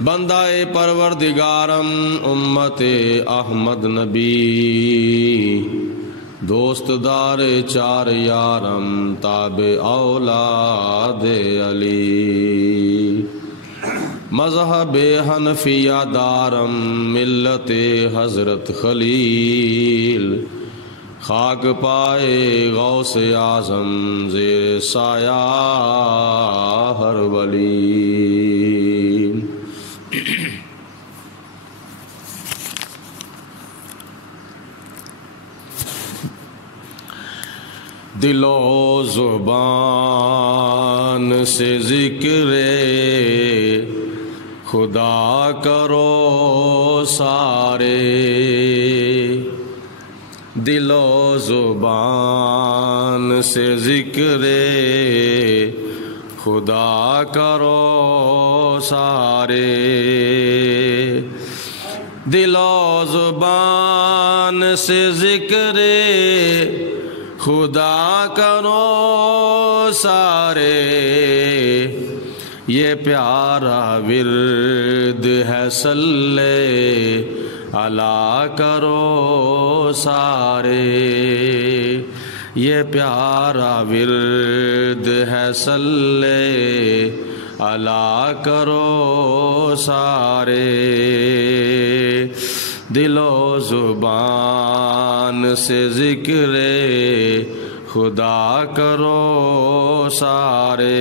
بندہ پروردگارم امت احمد نبی، دوست دار چار یارم تابع اولاد علی، مذہب حنفیہ دارم ملت حضرت خلیل، خاک پائے غوث اعظم زیر سایہ ہر ولی۔ دل و زبان سے ذکر خدا کرو سارے، دل و زبان سے ذکر خدا کرو سارے، دل و زبان سے ذکر خدا کرو سارے، یہ پیارا ورد ہے صلی اللہ کرو سارے، یہ پیارا ورد ہے صلی اللہ کرو سارے، دل و زبان سے ذکر خدا کرو سارے،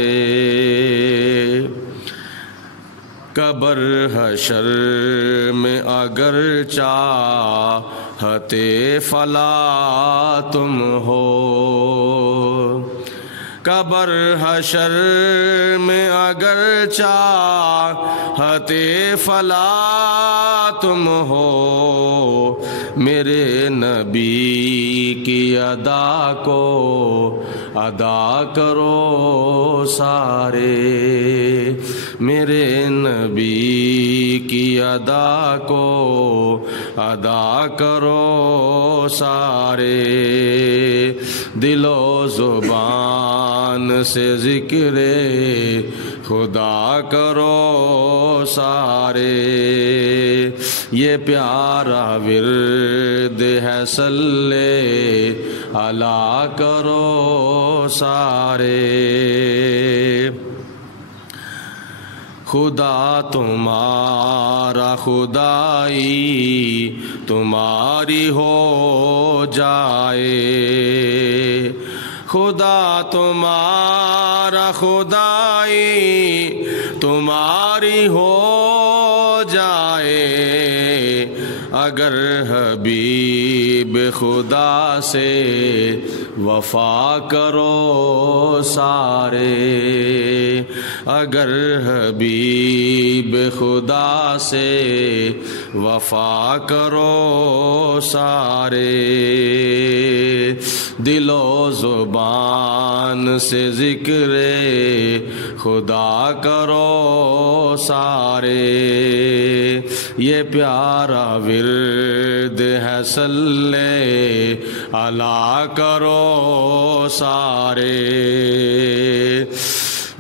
قبر حشر میں اگر چاہت فلاح تم ہو، قبر حشر میں اگر چاہت فلاح تم ہو، میرے نبی کی ادا کو ادا کرو سارے، میرے نبی کی ادا کو ادا کرو سارے، دل و زبان سے ذکر خدا کرو سارے، یہ پیارا ورد ہے صلی اللہ کرو سارے، خدا تمہارا خدائی تمہاری ہو جائے، خدا تمہارا خدائی تمہاری ہو جائے، اگر حبیب خدا سے وفا کرو سارے، اگر حبیب خدا سے وفا کرو سارے، دل و زبان سے ذکر خدا کرو سارے، یہ پیارا ورد ہے صلی اللہ کرو سارے،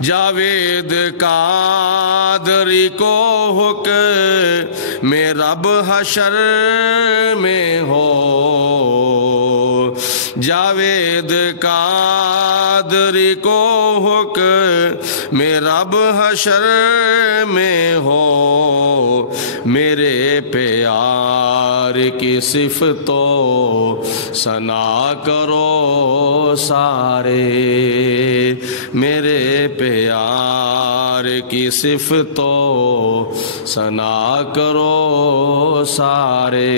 جاوید قادری کو حکم رب حشر میں ہو، جاوید قادری کو حکم رب حشر میں ہو، میرے پیار کی صفتوں ثنا کرو سارے، میرے پیار کی صفتوں ثنا کرو سارے،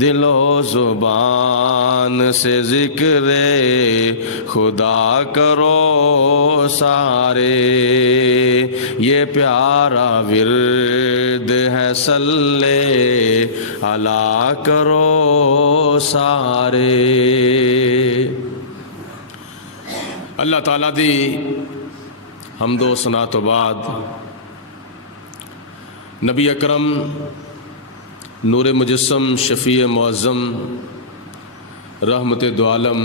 دل و زبان سے ذکر خدا کرو سارے، یہ پیارا ورد ہے صلی اللہ کرو سارے۔ اللہ تعالیٰ دی حمد و ثنا تو بعد نبی اکرم نور مجسم شفیع معظم رحمت دو عالم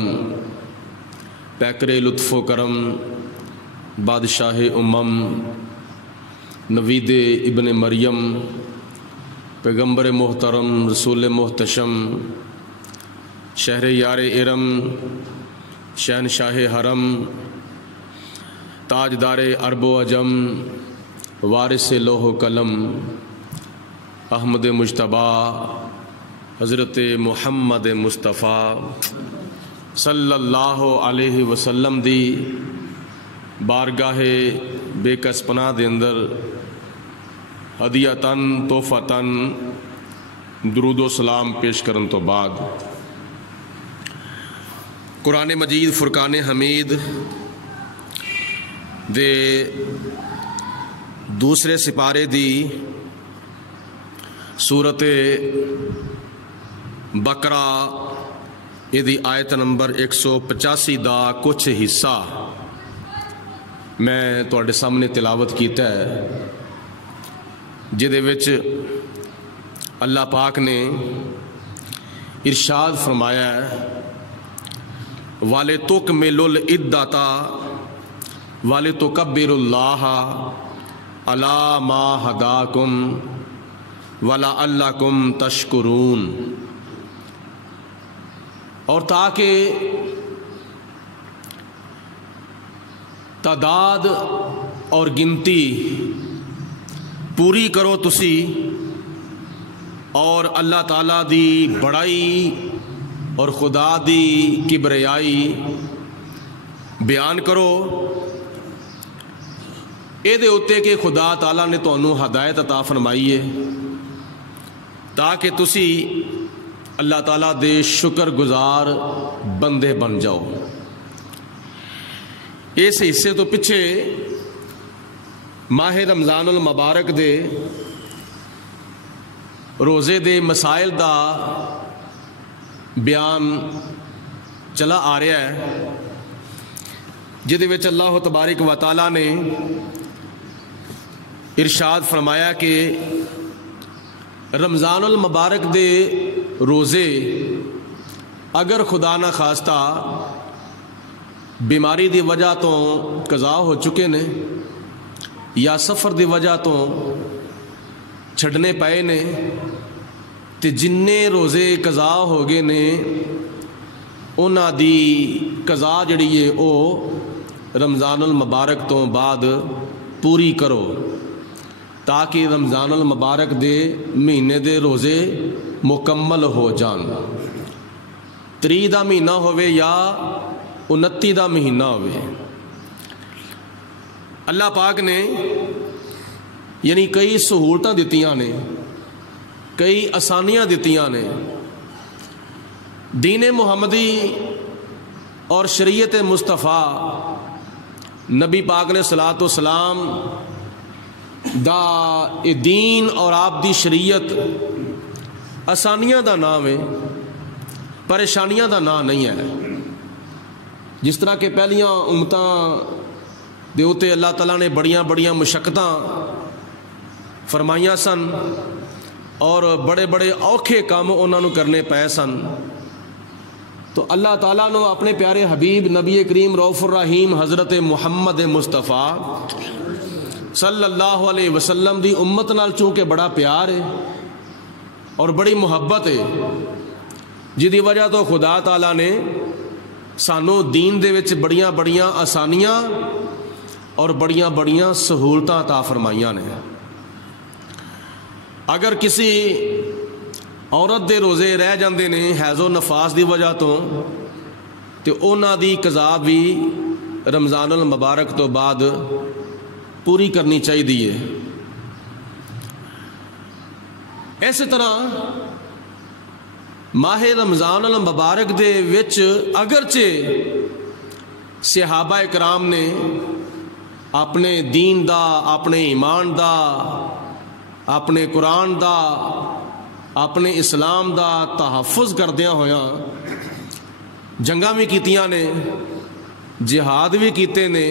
پیکر لطف و کرم بادشاہ امم نوید ابن مریم، پیغمبر محترم، رسول محتشم، شہر یار ارم، شہنشاہ حرم، تاجدار عرب و عجم، وارث لوح و قلم، احمد مجتبیٰ حضرت محمد مصطفیٰ صلی اللہ علیہ وسلم دی بارگاہ بے کس پناہ دے اندر ہدیتاً تحفتاً درود و سلام پیش کرن تو بعد قرآن مجید فرقان حمید دے دوسرے سپارے دی سورت بقرہ دی آیت نمبر 185 دا کچھ حصہ میں تواڈے سامنے تلاوت کیتا ہے، جدے وچ اللہ پاک نے ارشاد فرمایا ہے وَلِتُكْمِلُوا الْعِدَّةَ وَلِتُكَبِّرُوا اللَّهَ عَلَىٰ مَا هَدَاكُمْ وَلَعَلَّكُمْ تَشْكُرُونَ، اور تاکہ تعداد اور گنتی پوری کرو تسی، اور اللہ تعالیٰ دی بڑائی اور خدا دی کبریائی بیان کرو، اے دے اتے کہ خدا تعالیٰ نے تانوں ہدایت عطا فرمائی ہے تاکہ تسی اللہ تعالیٰ دے شکر گزار بندے بن جاؤ۔ اس حصے تو پیچھے ماہ رمضان المبارک دے روزے دے مسائل دا بیان چلا آ رہا ہے، جدے وچ اللہ تبارک و تعالیٰ نے ارشاد فرمایا کہ رمضان المبارک دے روزے اگر خدا نہ خواستہ بیماری دی وجہ تو قضا ہو چکے نے یا سفر دی وجہ تو چھڑنے پائے نے، تے جننے روزے قضا ہو گئے نے انہاں دی قضا جڑی ہے او رمضان المبارک تو بعد پوری کرو، تاکہ رمضان المبارک دے مہینے دے روزے مکمل ہو جان۔ 30 دا مہینہ ہوئے یا 29 دا مہینہ ہوئے، اللہ پاک نے یعنی کئی سہولتاں دتیاں نے، کئی آسانیاں دتیاں نے۔ دین محمدی اور شریعت مصطفیٰ نبی پاک علیہ الصلوۃ والسلام دا اے دین اور آپ دی شریعت آسانیاں دا نام ہے، پریشانیاں دا نام نہیں ہے۔ جس طرح کہ پہلیاں امتاں دے اوتے اللہ تعالیٰ نے بڑیاں بڑیاں مشقتاں فرمائیاں سن اور بڑے بڑے اوکھے کام انہاں نوں کرنے پئے سن، تو اللہ تعالیٰ نے اپنے پیارے حبیب نبی کریم رؤوف الرحیم حضرت محمد مصطفیٰ صلی اللہ علیہ وسلم دی امت نال چونکہ بڑا پیار ہے اور بڑی محبت ہے، جدی وجہ تو خدا تعالیٰ نے سانو دین دے وچ بڑیاں بڑیاں آسانیاں اور بڑیاں بڑیاں سہولتاں عطا فرمائیاں نے۔ اگر کسی عورت دے روزے رہ جاندے نے حیض و نفاس دی وجہ تو تے انہاں دی قضا بھی رمضان المبارک تو بعد پوری کرنی چاہیے۔ اسی طرح ماہ رمضان المبارک دے وچ اگرچہ صحابہ اکرام نے اپنے دین دا، اپنے ایمان دا، اپنے قرآن دا، اپنے اسلام دا تحفظ کردیاں ہویاں جنگاں بھی کیتیاں نے، جہاد بھی کیتے نے،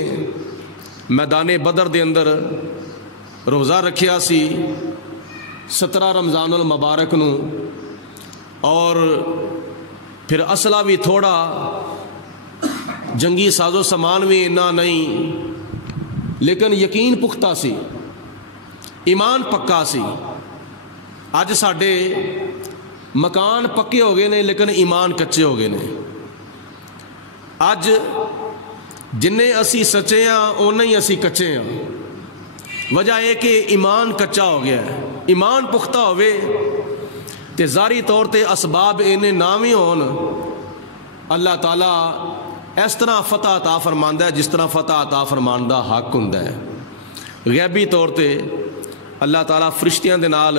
میدان بدر دے اندر روزہ رکھیا سی 17 رمضان المبارک نو، اور پھر اسلحہ بھی تھوڑا، جنگی ساز و سامان بھی اتنا نہیں، لیکن یقین پختہ سی ایمان پکا سی. اج ساڈے مکان پکے ہو گئے نے لیکن ایمان کچے ہو گئے نے. اج جنے اسی سچے ہاں اونا ہی اسی کچے ہاں. وجہ یہ کہ ایمان کچا ہو گیا ہے. ایمان پختہ ہوئے تے ظاہری طور تے اسباب اینے نامی ہون اللہ تعالیٰ اس طرح فتح عطا فرماندا ہے جس طرح فتح عطا فرمان دا حق ہوندا ہے. غیبی طور تے اللہ تعالیٰ فرشتیاں دے نال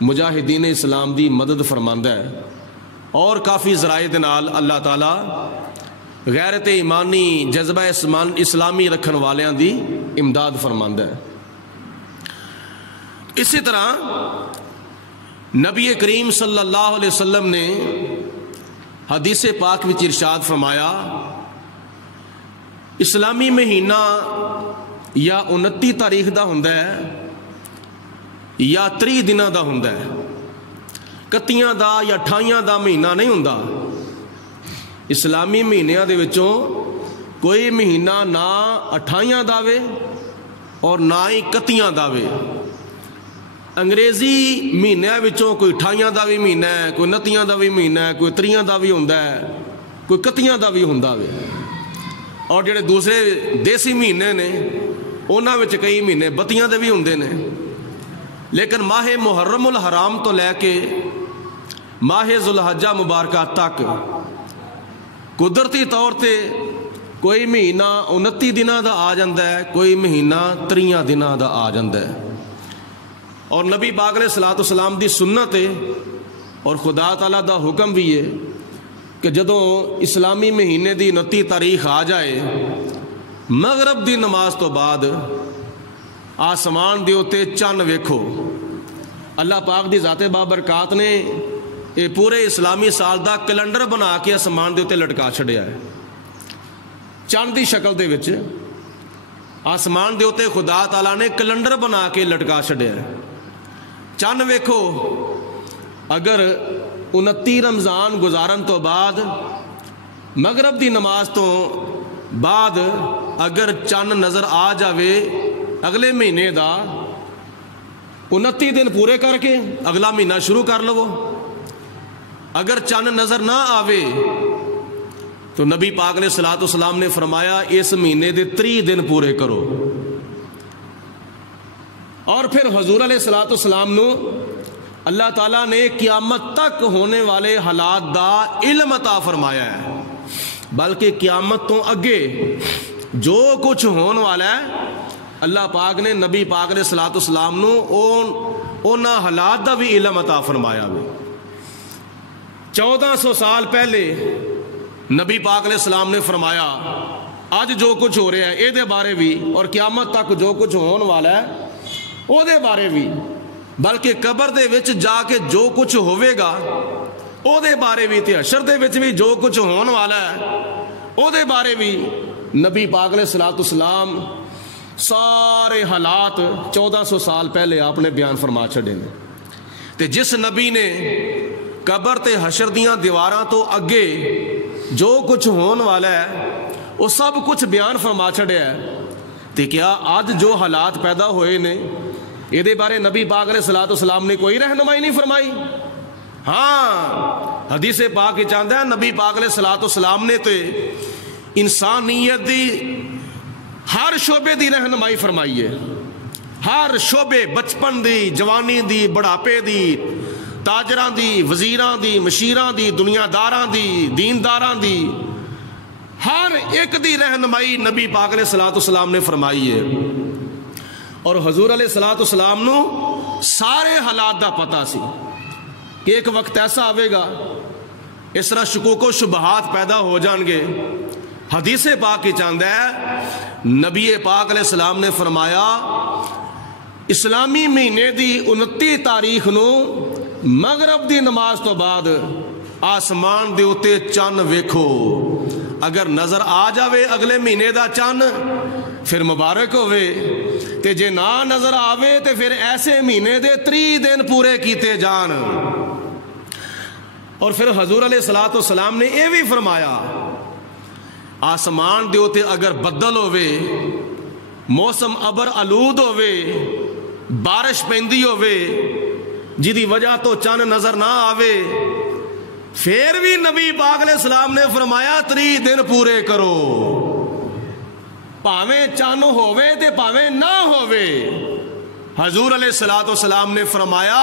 مجاہدین اسلام دی مدد فرماندا ہے اور کافی ذرائع دے نال اللہ تعالیٰ غیرت ایمانی جذبہ اسلامی رکھن والیاں دی امداد فرماندا ہے. اسی طرح نبی کریم صلی اللہ علیہ وسلم نے حدیث پاک وچ ارشاد فرمایا اسلامی مہینہ یا 29 تاریخ دا ہوندا ہے یا 30 دنوں دا ہوندا ہے. 31 دا یا 28 دا مہینہ نہیں ہوندا. اسلامی مہینیاں دے وچوں کوئی مہینہ نہ 28 دا وے اور نہ ہی 31 دا وے. انگریزی مہینیاں وچوں کوئی 28 دا بھی مہینہ ہے, کوئی 29 دا بھی مہینہ ہے, کوئی 30 دا بھی ہوندا ہے, کوئی 31 دا بھی ہوندا وے. اور جڑے دوسرے دیسی مہینے نے انہاں وچ کئی مہینے 32 دے بھی ہوندے نے. لیکن ماہ محرم الحرام تو لے کے ماہ ذوالحجہ مبارکہ تک قدرتی طور تے کوئی مہینہ 29 دنوں دا آ جاندا ہے, کوئی مہینہ 30 دنوں دا آ جاندا ہے. اور نبی پاک علیہ الصلوۃ والسلام دی سنت ہے اور خدا تعالیٰ دا حکم بھی ہے کہ جدوں اسلامی مہینے دی 29 تاریخ آ جائے مغرب دی نماز تو بعد آسمان دے اوتے چن ویکھو. اللہ پاک دی ذات بابرکات نے یہ پورے اسلامی سال دا کیلنڈر بنا کے آسمان دے اوتے لٹکا چھڑیا ہے. چن دی شکل دے وچ آسمان دے اوتے خدا تعالیٰ نے کیلنڈر بنا کے لٹکا چھڑیا ہے. چن ویکھو اگر 29 رمضان گزارن تو بعد مغرب دی نماز تو بعد اگر چن نظر آ جاوے اگلے مہینے دا 29 دن پورے کر کے اگلا مہینہ شروع کر لو. اگر چن نظر نہ آوے تو نبی پاک علیہ الصلوۃ والسلام نے فرمایا اس مہینے دے 30 دن پورے کرو. اور پھر حضور علیہ الصلوۃ والسلام نو اللہ تعالیٰ نے قیامت تک ہونے والے حالات دا علم عطا فرمایا ہے, بلکہ قیامت تو اگے جو کچھ ہون والا ہے اللہ پاک نے نبی پاک علیہ الصلوۃ والسلام نو اونا حالات دا بھی علم عطا فرمایا ہے. 1400 سال پہلے نبی پاک علیہ السلام نے فرمایا اج جو کچھ ہو رہا ہے اے دے بارے بھی اور قیامت تک جو کچھ ہون والا ہے او دے بارے بھی, بلکہ قبر دے وچ جا کے جو کچھ ہوئے گا او دے بارے بھی تے حشر دے وچ بھی جو کچھ ہون والا ہے او دے بارے بھی نبی پاک علیہ الصلوۃ والسلام سارے حالات 1400 سال پہلے آپ نے بیان فرما چھڑے نے. تے جس نبی نے قبر تے حشر دیاں دیواراں تو اگے جو کچھ ہون والا ہے وہ سب کچھ بیان فرما چھڑیا ہے, تے کیا آج جو حالات پیدا ہوئے نے یہ دے بارے نبی پاک علیہ الصلوۃ والسلام نے کوئی رہنمائی نہیں فرمائی؟ ہاں حدیث پاک چاہتا ہے نبی پاک علیہ الصلوۃ والسلام نے تے انسانیت دی ہر شعبے دی رہنمائی فرمائی ہے. ہر شعبے, بچپن دی, جوانی دی, بڑھاپے دی, تاجراں دی, وزیراں دی, مشیراں دی, دنیا داراں دی, دینداراں دی, ہر ایک دی رہنمائی نبی پاک علیہ الصلوۃ والسلام نے فرمائی ہے. اور حضور علیہ الصلوۃ والسلام نو سارے حالات دا پتہ سی کہ ایک وقت ایسا آئے گا اس طرح شکوک و شبہات پیدا ہو جان گے. حدیث پاک کی چاند ہے نبی پاک علیہ السلام نے فرمایا اسلامی مہینے دی 29 تاریخ نو مغرب دی نماز تو بعد آسمان دے اوتے چن ویکھو, اگر نظر آ جاوے اگلے مہینے دا چن پھر مبارک ہوئے, تے جے نہ نظر آوے تے پھر ایسے مہینے دے 30 دن پورے کیتے جان. اور پھر حضور علیہ الصلوۃ والسلام نے یہ بھی فرمایا آسمان دے اوتے اگر بدل ہوئے, موسم ابر آلود ہوئے, بارش پیندی ہووے جدی وجہ تو چن نظر نہ آوے، پھر بھی نبی پاک علیہ السلام نے فرمایا 30 دن پورے کرو، پاویں چن ہووے تے پاویں نہ ہووے۔ حضور علیہ السلام نے فرمایا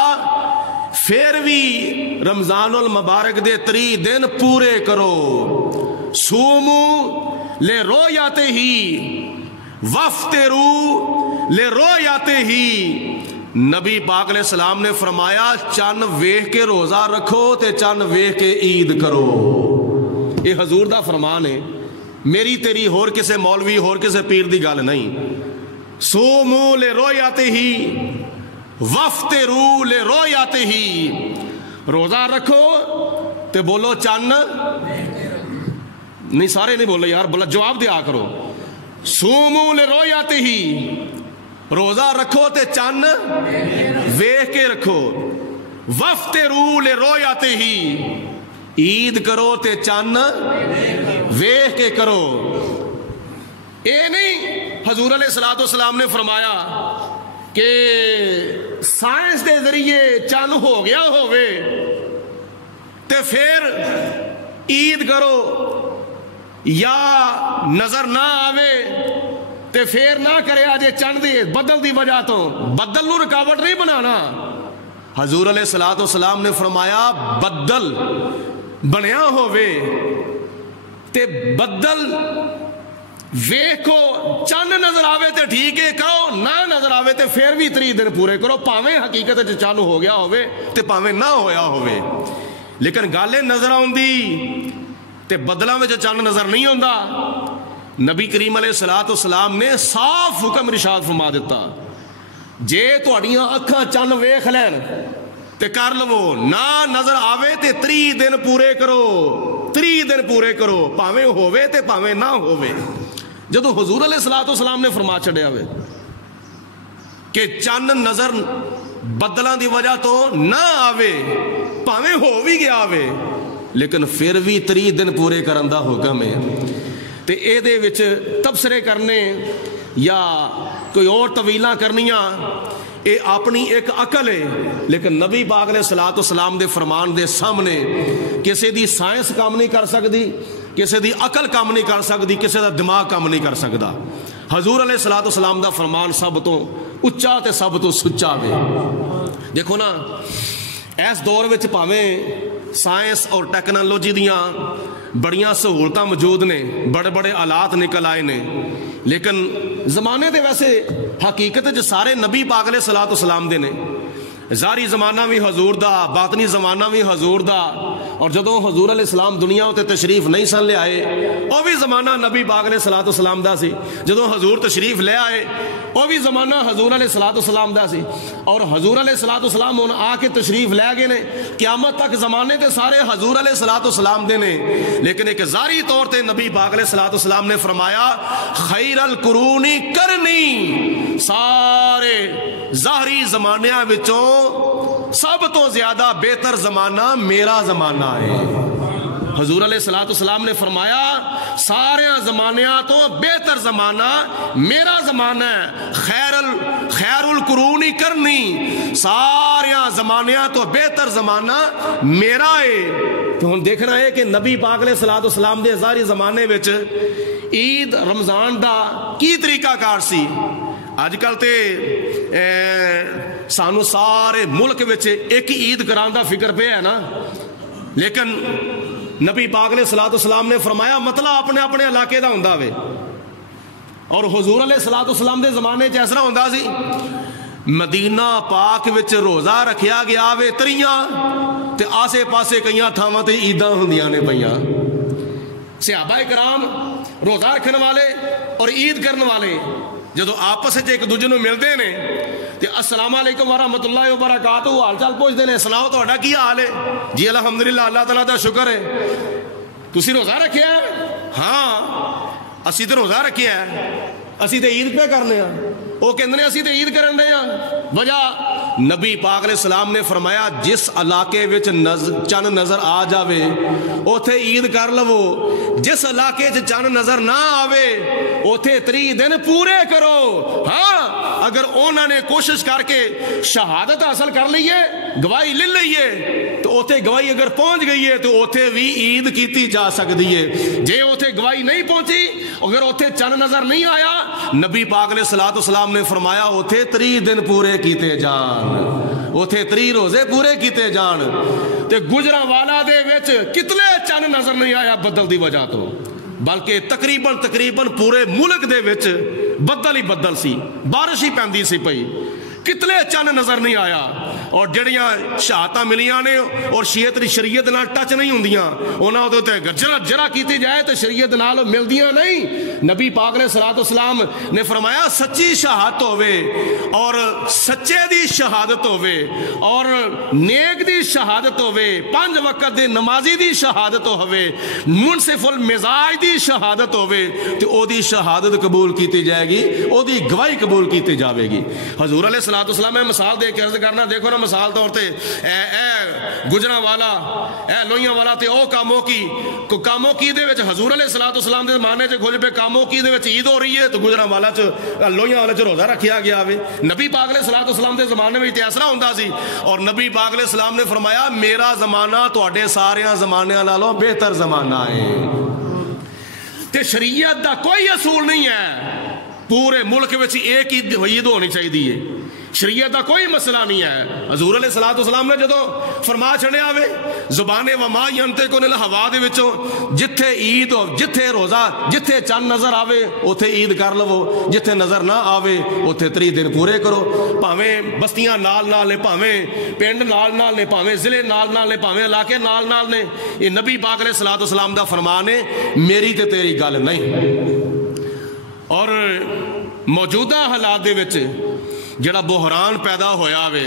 پھر بھی رمضان المبارک دے 30 دن پورے کرو، سومو لے رویاتے ہی وفترو لے رویاتے ہی۔ نبی پاک علیہ السلام نے فرمایا چن ویکھ کے روزہ رکھو تے چن ویکھ کے عید کرو۔ یہ حضور دا فرمان ہے، میری تیری ہور کسے مولوی ہور کسے پیر دی گل نہیں۔ سومو لے رویاتے ہی وفترو لے رویاتے ہی، روزہ رکھو تے بولو چن نہیں، سارے نہیں بولو یار، بولا جواب دیا کرو۔ سومو لے رویاتے ہی، روزہ رکھو تے چن ویکھ کے رکھو، وفترو لے رویاتے ہی، عید کرو تے چن ویکھ کے کرو۔ اے نہیں حضور علیہ السلام نے فرمایا کہ سائنس دے ذریعے چن ہو گیا ہووے تے پھر عید کرو، یا نظر نہ آوے تے پھر نہ کرے آجے چن دی بدل دی وجہ تو، بدل نو رکاوٹ نہیں بنانا۔ حضور علیہ السلام نے فرمایا بدل بنیا ہووے تے بدل ویکھو، چند نظر آوے تے ٹھیک ہے کرو، نہ نظر آوے تے پھر بھی 30 دن پورے کرو، پاویں حقیقت چالو ہو گیا ہووے تے پاویں نہ ہویا ہووے۔ لیکن گالے نظر آؤندی تے بدلاں وچ چند نظر نہیں ہوندا۔ نبی کریم علیہ السلام نے صاف حکم ارشاد فرما دیتا، جے تہاڈیاں اکھاں چند ویکھ لین تے کر لو، نہ نظر آوے تے 30 دن پورے کرو، 30 دن پورے کرو، پاویں ہووے تے پاویں نہ ہووے۔ جدو حضور علیہ السلام نے فرما چھڑیا ہوئے کہ چند نظر بدلاں دی وجہ تو نہ آوے، پاویں ہو بھی گیا آوے، لیکن پھر بھی 30 دن پورے کرن دا حکم ہے۔ تے اے دے وچ تبصرے کرنے یا کوئی اور طویلاں کرنیاں اے اپنی ایک عقل ہے، لیکن نبی پاک علیہ السلام دے فرمان دے سامنے کسی دی سائنس کام نہیں کر سکتی، کسی دی عقل کام نہیں کر سکتی، کسی دا دماغ کام نہیں کر سکتا۔ حضور علیہ السلام دا فرمان سب تو اچا تے سب تو سچا وے۔ دیکھو نا اس دور وچ پاویں سائنس اور ٹیکنالوجی دیاں بڑیاں سہولتاں موجود نے، بڑے بڑے آلات نکل آئے نے، لیکن زمانے دے ویسے حقیقت جو سارے نبی پاک علیہ السلام دے نے۔ ظاہری زمانہ بھی حضور دا، باطنی زمانہ بھی حضور دا، اور جدوں حضور علیہ السلام دنیا تے تشریف نہیں سن لے آئے وہ بھی زمانہ نبی پاک علیہ السلام دا سی، جدوں حضور تشریف لے آئے وہ بھی زمانہ حضور علیہ السلام دا سی، اور حضور علیہ السلام ہن آ کے تشریف لے گئے نے، قیامت تک زمانے تے سارے حضور علیہ السلام دے نے، لیکن ایک ظاہری طور تے نبی پاک علیہ السلام نے فرمایا خیر القرون کرنی، سارے ظاہری زمانیاں وچوں سب تو زیادہ بہتر زمانہ میرا زمانہ ہے۔ حضور علیہ السلام نے فرمایا سارے زمانیاں تو بہتر زمانہ میرا زمانہ ہے، خیر القرون کرنی، سارے زمانیاں تو بہتر زمانہ میرا ہے۔ تو ہن دیکھنا ہے کہ نبی پاک علیہ السلام دے ظاہری زمانے وچ عید رمضان دا کی طریقہ کار سی۔ اج کل تے سانو سارے ملک وچ ایک عید کران دا فکر پہ ہے نا، لیکن نبی پاک علیہ السلام نے فرمایا مطلب اپنے اپنے علاقے دا ہوندا وے، اور حضور علیہ السلام دے زمانے چ اس طرح ہوندا سی، مدینہ پاک وچ روزہ رکھیا گیا وے 30 تے آسے پاسے کئیاں تھاواں تے عیداں ہوندیاں نے پیاں۔ صحابہ کرام روزہ رکھن والے اور عید کرن والے جدو آپس ایک دوجے نو ملتے نے تے السلام علیکم ورحمۃ اللہ وبرکاتہ حال چال پوچھتے ہیں، سناؤ تہاڈا کی حال ہے؟ جی الحمدللہ اللہ تعالیٰ دا شکر ہے۔ تسی روزہ رکھیا ہے؟ ہاں اسی تے روزہ رکھیا ہے، اسی تے عید پہ کرنے ہاں۔ وہ کہندے نے اسی تے عید کرن دے ہاں، وجہ نبی پاک علیہ السلام نے فرمایا جس علاقے وچ چند نظر آ جاوے اوتھے عید کر لو، جس علاقے چ چند نظر نہ آوے اوتھے 30 دن پورے کرو۔ ہاں اگر انہوں نے کوشش کر کے شہادت حاصل کر لیے، گواہی لے لئیے، تو اوتھے گواہی اگر پہنچ گئی ہے تو اوتھے بھی عید کیتی جا سکتی ہے۔ جے اوتھے گواہی نہیں پہنچی، اگر اوتھے چند نظر نہیں آیا، نبی پاک علیہ السلام نے فرمایا اوتھے 30 دن پورے کیتے جان، اوتھے 30 روزے پورے کیتے جان۔ تے گجرانوالا دے وچ کتنے چند نظر نہیں آیا بدل دی وجہ تو، بلکہ تقریباً پورے ملک دے وچ بدل ہی بدل سی، بارش ہی پیندی سی پئی، کتنے چند نظر نہیں آیا۔ اور جڑیاں شہادتاں ملیاں نے اور شریعت نال ٹچ نہیں ہوندیاں، انہاں دے تے جرا کیتی جائے تو شریعت نال ملدیاں نہیں۔ نبی پاک علیہ السلام نے فرمایا سچی شہادت ہوے اور سچے دی شہادت ہوے اور نیک دی شہادت ہوے، 5 وقت دے نمازی دی شہادت ہوے، منصف المزاج دی شہادت ہوے، تے او دی شہادت قبول کیتی جائے گی، او دی گواہی قبول کیتی جاوے گی۔ حضور علیہ السلام میں مثال دے کے عرض کرنا، دیکھو نا مثال طور تے اے گجراں والا، اے لوئیاں والا تے او کاموں کی دے وچ حضور علیہ السلام دے زمانے چ کھل پہ کاموں کی دے وچ عید ہو رہی ہے تو گجراں والا چ لوئیاں والا چ روزہ رکھیا گیا وے۔ نبی پاک علیہ السلام دے زمانے میں تیسرا ہوندا سی، اور نبی پاک علیہ السلام نے فرمایا میرا زمانہ تواڈے ساریاں زمانیاں نالوں بہتر زمانہ ہے۔ تے شریعت دا کوئی اصول نہیں ہے پورے ملک وچ ایک عید ہونی چاہیے، شریعت دا کوئی مسئلہ نہیں ہے۔ حضور علیہ السلام نے جدو فرما چھڑیا وے زبان وما ینطق عن الہوا دے وچوں جتھے عید ہو، جتھے روزہ، جتھے چند نظر آوے اوتھے عید کر لو، جتھے نظر نہ آوے اوتھے 30 دن پورے کرو۔ پاویں بستیاں نال نے، پاویں پنڈ نال نے، پاویں ضلع نال نے، پاویں علاقے نال نے، یہ نبی پاک علیہ السلام دا فرمان ہے، میری تے تیری گل نہیں۔ اور موجودہ حالات دے وچ جڑا بحران پیدا ہویا وے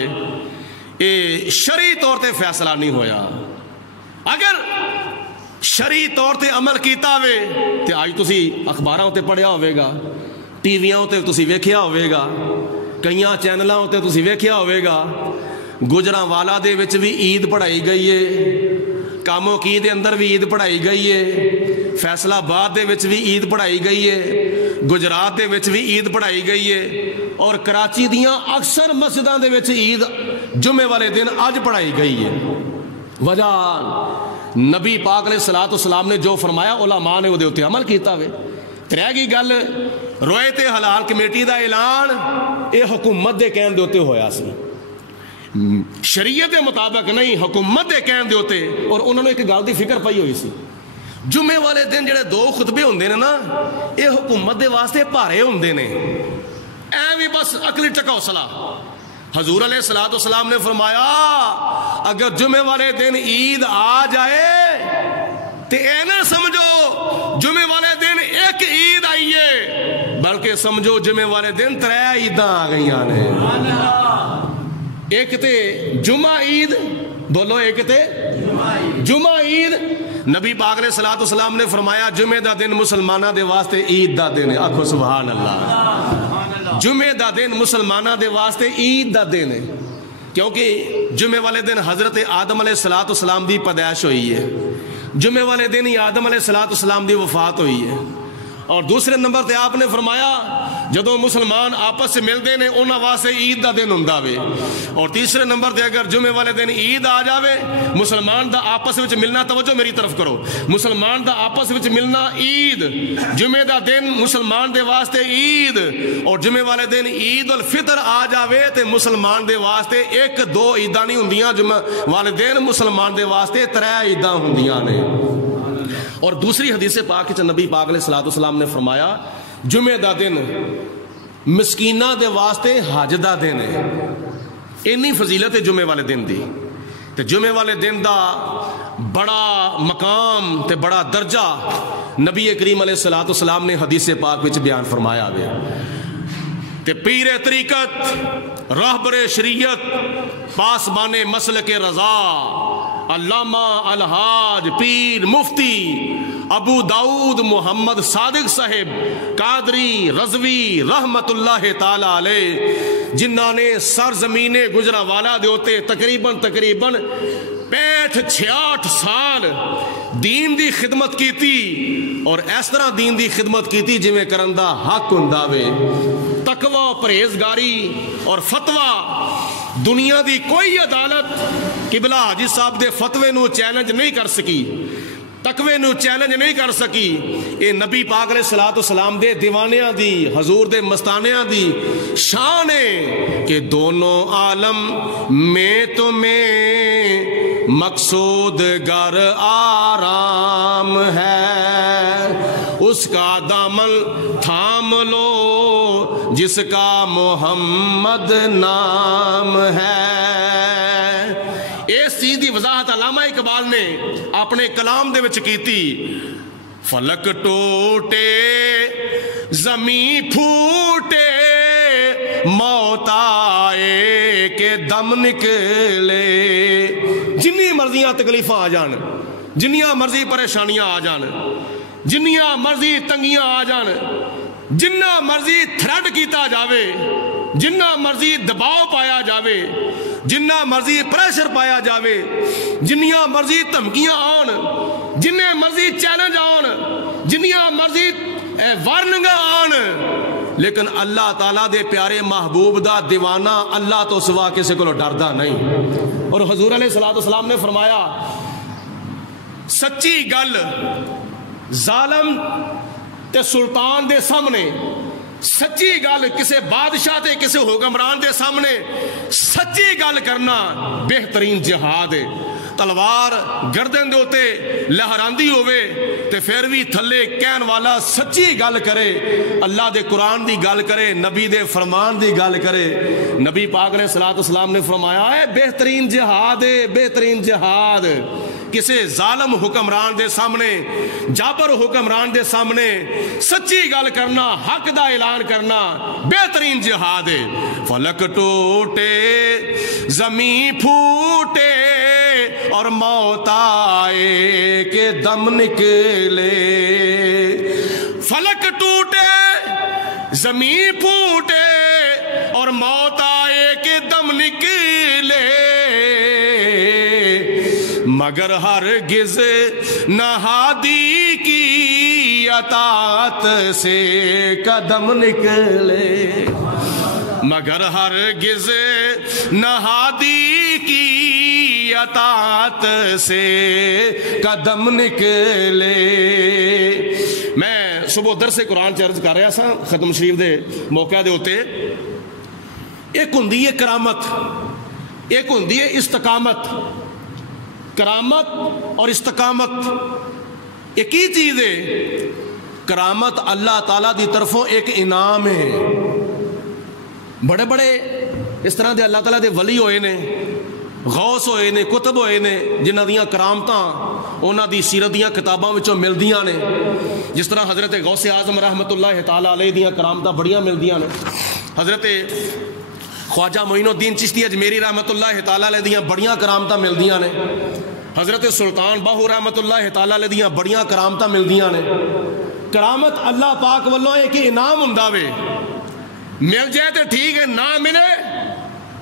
اے شرعی طور تے فیصلہ نہیں ہویا۔ اگر شرعی طور تے عمل کیتا وے تے آج تسی اخباراں تے پڑھیا ہوئے گا، ٹی ویاں تے تسی ویکھیا ہوئے گا، کئیاں چینلاں تے تسی ویکھیا ہوئے گا، گجرانوالا دے وچ بھی عید پڑھائی گئی ہے، کاموں کی دے اندر بھی عید پڑھائی گئی ہے، فیصلہ آباد دے وچ بھی عید پڑھائی گئی ہے، گجرات دے وچ بھی عید پڑھائی گئی ہے، اور کراچی دیاں اکثر مسجداں دے وچ عید جمعے والے دن اج پڑھائی گئی ہے۔ وجہ نبی پاک علیہ السلام نے جو فرمایا علماء نے وہ دے اتے عمل کیتا وے۔ رہ گئی گل روایت حلال کمیٹی دا اعلان، اے حکومت دے کہن دے اتے ہویا سی، شریعت دے مطابق نہیں، حکومت دے کہن دے اتے، اور انہوں نے ایک گل دی فکر پئی ہوئی سی، جمعے والے دن جڑے 2 خطبے ہوندے نے نا اے حکومت دے واسطے بھارے ہوندے نے، اے بھی بس عقلی ٹکوسلا۔ حضور علیہ السلام نے فرمایا اگر جمعے والے دن عید آ جائے تے اے نہ سمجھو جمعے والے دن ایک عید آئی ہے، بلکہ سمجھو جمعے والے دن 3 عیداں آ گئیاں نے۔ ایک تے جمعہ عید، بولو ایک تے جمعہ عید۔ نبی پاک علیہ السلام نے فرمایا جمعے دا دن مسلمانہ دے واسطے عید دا دن ہے، آکھو سبحان اللہ۔ جمعے دا دن مسلمانہ دے واسطے عید دا دن ہے، کیونکہ جمعے والے دن حضرت آدم علیہ السلام دی پیدائش ہوئی ہے، جمعے والے دن ہی آدم علیہ السلام دی وفات ہوئی ہے۔ اور دوسرے نمبر تے آپ نے فرمایا جدو مسلمان آپس سے ملتے ہیں انہاں واسطے عید دا دن ہوندا وے، اور تیسرے نمبر تے اگر جمعے والے دن عید آ جاوے مسلمان دا آپس وچ ملنا، توجہ میری طرف کرو، مسلمان دا آپس وچ ملنا عید، جمعے دا دن مسلمان دے واسطے عید، اور جمعے والے دن عید الفطر آ جاوے تے مسلمان دے واسطے 1-2 عیداں نہیں ہوندیاں، جمعے والے دن مسلمان دے واسطے 3 عیداں ہوندیاں نے۔ اور دوسری حدیث پاک وچ نبی پاک علیہ السلام نے فرمایا جمعے دا دن مسکینہ دے واسطے حج دا دن ہے، اینی فضیلت ہے جمعے والے دن دی، تے جمعے والے دن دا بڑا مقام تے بڑا درجہ نبی کریم علیہ السلام نے حدیث پاک وچ بیان فرمایا ہے۔ تے پیر طریقت، راہبر شریعت، پاسبان مسلک رضا، علامہ الحاج پیر مفتی ابو داؤد محمد صادق صاحب قادری رضوی رحمت اللہ تعالی علیہ، جنہوں نے سرزمین گجرانوالہ دے ہوتے تقریباً 65 سال دین دی خدمت کی تھی، اور اس طرح دین دی خدمت کی تھی جویں کرندہ حق ہوندا وے۔ تقوی، پرہیزگاری اور فتویٰ، دنیا دی کوئی عدالت قبلہ حاجی صاحب دے فتوے نو چیلنج نہیں کر سکی، تقوی نو چیلنج نہیں کر سکی۔ اے نبی پاک علیہ الصلوۃ والسلام دے دیوانیاں دی، حضور دے مستانیاں دی شان ہے کہ دونوں عالم میں تمہیں مقصود گر آرام ہے، اس کا دامن تھام لو جس کا محمد نام ہے۔ اس چیز دی وضاحت علامہ اقبال نے اپنے کلام دے وچ کیتی۔ فلک ٹوٹے زمین پھوٹے موت آئے کہ دم نکلے، جنی مرضیاں تکلیفاں آ جان، جنیاں مرضی پریشانیاں آ جان، جنیاں مرضی تنگیاں آ جان، جنہ مرضی تھریڈ کیتا جاوے، جنہ مرضی دباؤ پایا جاوے، جنہ مرضی پریشر پایا جاوے، جنیاں مرضی دھمکیاں آن، جنہیں مرضی چیلنج آن، جنیاں مرضی وارننگاں آن، لیکن اللہ تعالیٰ دے پیارے محبوب دا دیوانہ اللہ تو سوا کسی کو ڈردا نہیں۔ اور حضور علیہ الصلوۃ والسلام نے فرمایا سچی گل ظالم تے سلطان دے سامنے، سچی گل کسے بادشاہ تے کسے حکمران دے سامنے سچی گل کرنا بہترین جہاد ہے۔ تلوار گردن دے ہوتے لہراندی ہوئے تے پھر بھی تھلے کہن والا سچی گل کرے، اللہ دے قرآن دی گل کرے، نبی دے فرمان دی گل کرے۔ نبی پاک علیہ الصلوۃ والسلام نے فرمایا ہے بہترین جہاد ہے، بہترین جہاد کسے ظالم حکمران دے سامنے، جابر حکمران دے سامنے سچی گل کرنا، حق دا اعلان کرنا بہترین جہاد ہے۔ فلک ٹوٹے زمین پھوٹے اور موت آئے کہ دم نکلے، فلک ٹوٹے زمین پھوٹے اور موت آئے کہ دم نکلے، مگر ہرگز نہ ہادی کی اطاعت سے قدم نکلے، مگر ہرگز نہ ہادی کی اطاعت سے قدم نکلے۔ میں صبح درس قرآن چرچ کر رہا سا ختم شریف دے موقع دے ہوتے، ایک ہوندی ہے کرامت، ایک ہوندی ہے استقامت۔ کرامت اور استقامت ایک ہی چیز ہے۔ کرامت اللہ تعالیٰ دی طرفوں ایک انعام ہے۔ بڑے بڑے اس طرح دے اللہ تعالیٰ دے ولی ہوئے نے، غوث ہوئے نے، کتب ہوئے نے، جنہ دیاں کرامتاں انہاں دی سیرت دیاں کتاباں وچوں ملدیاں نے، جس طرح حضرت غوث اعظم رحمت اللہ تعالیٰ علیہ دیاں کرامتاں بڑیاں ملدیاں نے، حضرت خواجہ معین الدین چشتی اجمیری رحمت اللہ تعالیٰ علیہ دیاں بڑیاں کرامتاں ملدیاں نے، حضرت سلطان باہو رحمت اللہ تعالیٰ علیہ دیاں بڑیاں کرامتاں ملدیاں نے۔ کرامت اللہ پاک والوں ایک انعام ہوندا وے، مل جائے تو ٹھیک ہے، نہ ملے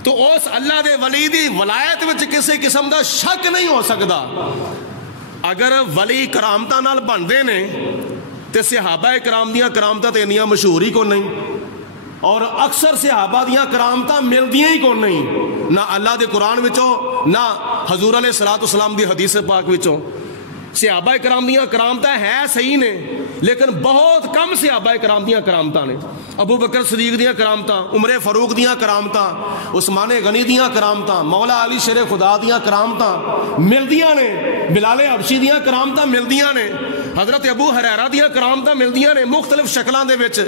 تو اس اللہ دے ولی دی ولایت وچ کسی قسم دا شک نہیں ہو سکدا۔ اگر ولی کرامتاں نال بندے نے تے صحابہ کرام دیاں کرامتاں تے انیاں مشہور ہی کون نہیں، اور اکثر صحابہ دیاں کرامتاں ملدیاں ہی کون نہیں، نہ اللہ دے قرآن وچوں نہ حضور علیہ الصلوۃ والسلام دی حدیث پاک وچوں۔ صحابہ کرام دیاں کرامتاں ہے صحیح نے، لیکن بہت کم صحابہ کرام دیاں کرامتاں نے۔ ابو بکر صدیق دیاں کرامتاں، عمر فاروق دیاں کرامتاں، عثمان غنی دیاں کرامتاں، مولا علی شیر خدا دیاں کرامتاں ملدیاں نے، بلال حبشی دیاں کرامتاں ملدیاں نے، حضرت ابو ہریرہ دیاں کرامتاں ملدیاں نے مختلف شکلاں دے وچ،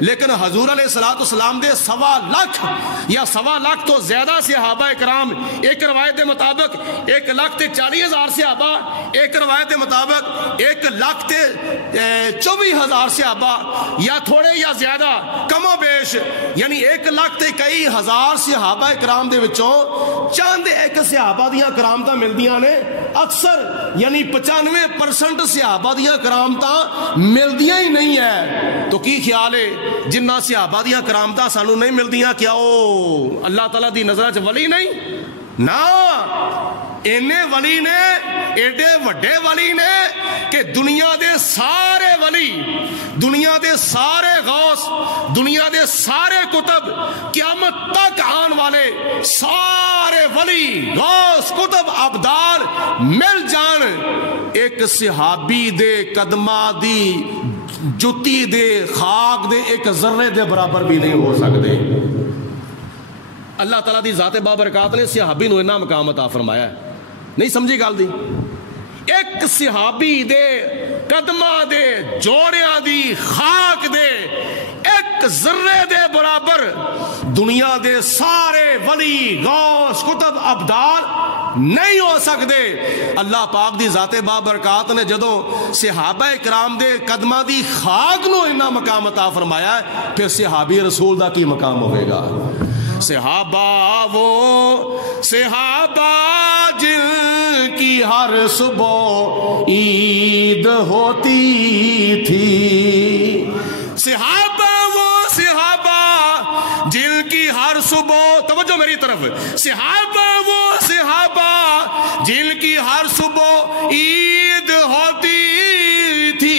لیکن حضور علیہ الصلوۃ والسلام دے 1.25 لاکھ یا 1.25 لاکھ تو زیادہ صحابہ کرام، ایک روایت دے مطابق 1,40,000 صحابہ، ایک روایت دے مطابق 1,24,000 صحابہ، یا تھوڑے یا زیادہ کم و بیش، یعنی 1,21,000 صحابہ کرام دے وچوں چند ایک صحابہ دیاں کرامتاں ملدیاں نے۔ اکثر یعنی 95% صحابہ دیاں کرامتاں ملدیاں ہی نہیں ہے. تو کی خیال ہے جنہ صحابہ دیاں کرامتاں سانو نہیں ملدیاں کیا او اللہ تعالیٰ دی نظرہ چ ولی نہیں؟ نا اینے ولی نے, ایڈے وڈے ولی نے کہ دنیا دے سارے ولی, دنیا دے سارے غوث, دنیا دے سارے کتب, قیامت تک آن والے سارے ولی غوث کتب ابدال مل جان ایک صحابی دے قدمہ دی جتی دے خاک دے ایک ذرے دے برابر بھی نہیں ہو سکتے. اللہ تعالیٰ دی ذات بابرکات نے صحابی نو اتنا مقام عطا فرمایا ہے. نہیں سمجھی گل دی؟ ایک صحابی دے قدمہ دے جوڑیاں دی خاک دے ایک ذرے دے برابر دنیا دے سارے ولی غوث کتب ابدال نہیں ہو سکتے. اللہ پاک دی ذات بابرکات نے جدوں صحابہ کرام دے قدمہ دی خاک نو اتنا مقام عطا فرمایا ہے, پھر صحابی رسول دا کی مقام ہوئے گا؟ صحابہ وہ صحابہ جن کی ہر صبح عید ہوتی تھی. صحابہ وہ صحابہ جن کی ہر صبح, توجہ میری طرف, صحابہ وہ صحابہ جن کی ہر صبح عید ہوتی تھی.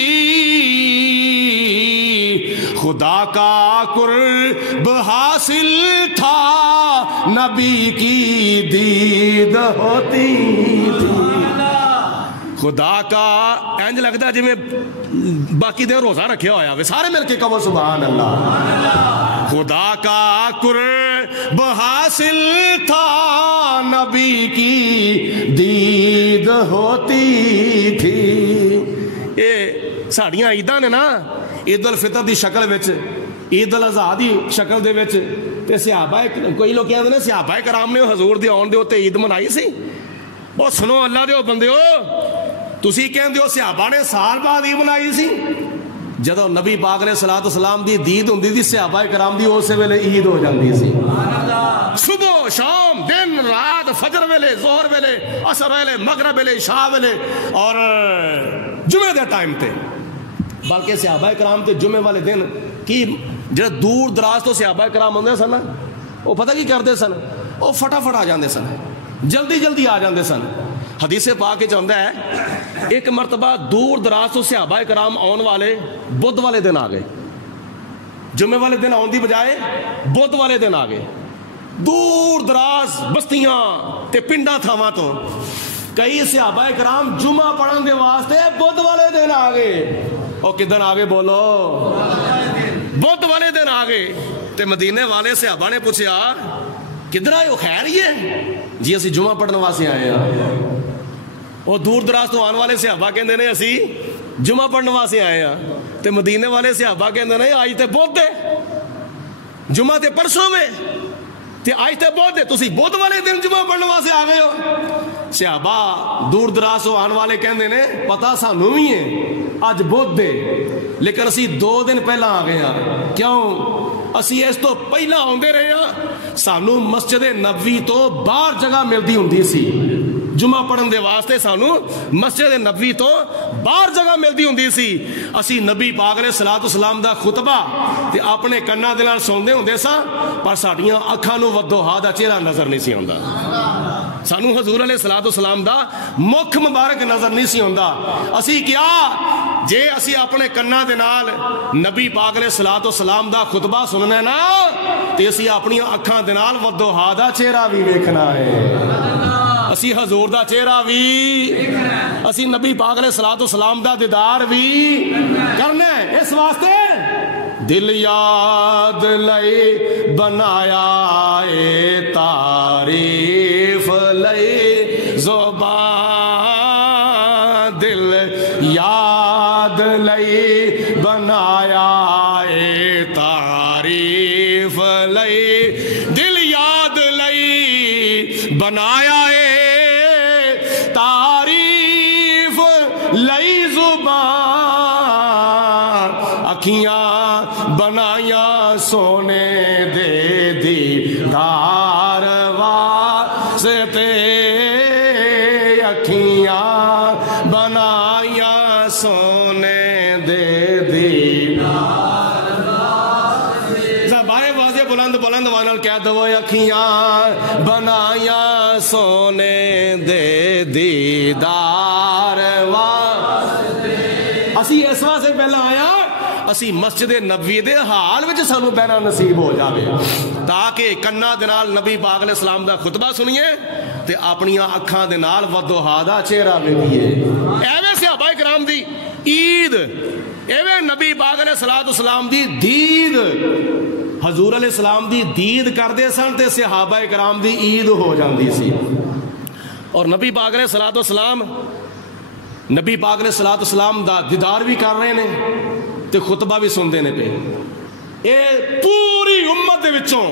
خدا کا قرب حاصل تھا نبی کی دید ہوتی تھی. خدا کا اینج لگتا ہے جی میں باقی دن روزہ رکھے ہویا وے, سارے مل کے کہو سبحان اللہ. خدا کا قرب حاصل تھا نبی کی دید ہوتی تھی. اے ساڑیاں عیداں نے نا, عید الفطر دی شکل وچ, عید الاضحیٰ دی شکل دے وچ, تے صحابہ کوئی لوگ کہندے نے صحابہ کرام نے حضور دے آن دے اوتے عید منائی سی. او سنو اللہ دے بندیو, تسی کہندے ہو صحابہ نے سال بعد عید منائی سی. جدوں نبی پاک علیہ الصلوۃ والسلام دی دید ہوندی سی صحابہ کرام دی اسی ویلے عید ہو جاندی سی. صبح شام دن رات فجر ویلے ظہر ویلے عصر ویلے مغرب ویلے عشاء ویلے اور جمعے دے ٹائم تے. بلکہ صحابہ کرام تے جمعے والے دن کی جڑے دور دراز تو صحابہ کرام ہوندے سن وہ پتہ کی کرتے سن, وہ فٹافٹ آ جاندے سن, جلدی جلدی آ جاندے سن. حدیث پاک وچ آندا ہے ایک مرتبہ دور دراز تو صحابہ کرام آن والے بدھ والے دن آ گئے. جمعے والے دن آن دی بجائے بدھ والے دن آ گئے. دور دراز بستیاں تے پنڈاں تھاواں تو کئی صحابہ کرام جمعہ پڑھن دے واسطے بدھ والے دن آ گئے. اور کدن آگے بولو, بدھ والے دن آگے. تے مدینے والے صحابہ نے پوچھا کدھر آئے ہو, خیر ہی ہے؟ جی اسی جمعہ پڑھنے واسطے آئے ہیں. اور دور دراز تو آن والے صحابہ کہندے نے اسی جمعہ پڑھنے واسطے آئے ہیں. تے مدینے والے صحابہ کہندے نے آج تے بدھ ہے, جمعہ تے پرسوں میں, تے آج تے بدھ ہے, تسی بدھ والے دن جمعہ پڑھنے واسطے آ گئے ہو. صحابہ دور دراز تو آن والے کہندے نے پتہ سانوں بھی ہے اج بدھ دے, لیکن اسی 2 دن پہلا آ گئے ہیں. کیوں؟ اسی اس تو پہلا آندے رہے ہیں. سانو مسجد نبوی تو باہر جگہ ملدی ہوندی سی جمعہ پڑھن دے واسطے, سانو مسجد نبوی تو باہر جگہ ملدی ہوندی سی. اسی نبی پاک علیہ الصلوۃ والسلام دا خطبہ تے اپنے کناں دے نال سنتے ہوندے سا, پر ساڈیاں اکھاں نو ودوہا دا چہرہ نظر نہیں سی ہوندا. سانو حضور علیہ الصلوۃ والسلام دا مکھ مبارک نظر نہیں سی ہوندا. اسی کیا جے اسی اپنے کناں دے نال نبی پاک علیہ الصلوۃ والسلام دا خطبہ سننا ہے نا, تے اسی اپنی اکھاں دے نال ودوہا دا چہرہ بھی ویکھنا ہے. اسی حضور دا چہرہ بھی, اسی نبی پاک علیہ الصلوۃ والسلام دا دیدار بھی کرنا ہے. اس واسطے دل یاد لئی بنایا اے تعریف لئی زبان, دل یاد لئی بنایا اے تعریف لئی, دل یاد لئی بنایا اے تعریف لئی زبان, اکھیاں بنایا سونے دے دیدار واسطے, اکھیاں وہ اکھیاں بنایا سونے دے دیدار واسطے. اسی اس واسطے پہلا آیا اسی مسجد نبوی دے حال وچ سانو بہنا نصیب ہو جاوے تاکہ کنا دے نال نبی پاک علیہ السلام دا خطبہ سنیے تے اپنیاں اکھاں دے نال وضحا دا چہرہ ویکھیے. ایویں صحابہ کرام دی عید، ایویں نبی پاک علیہ السلام دی دید، حضور علیہ السلام دی دید کردے سن تے صحابہ کرام دی عید ہو جاندی سی. اور نبی پاک علیہ السلام نبی پاک علیہ السلام دا دیدار بھی کر رہے ہیں تے خطبہ بھی سنتے ہیں پہ. اے پوری امت دے وچوں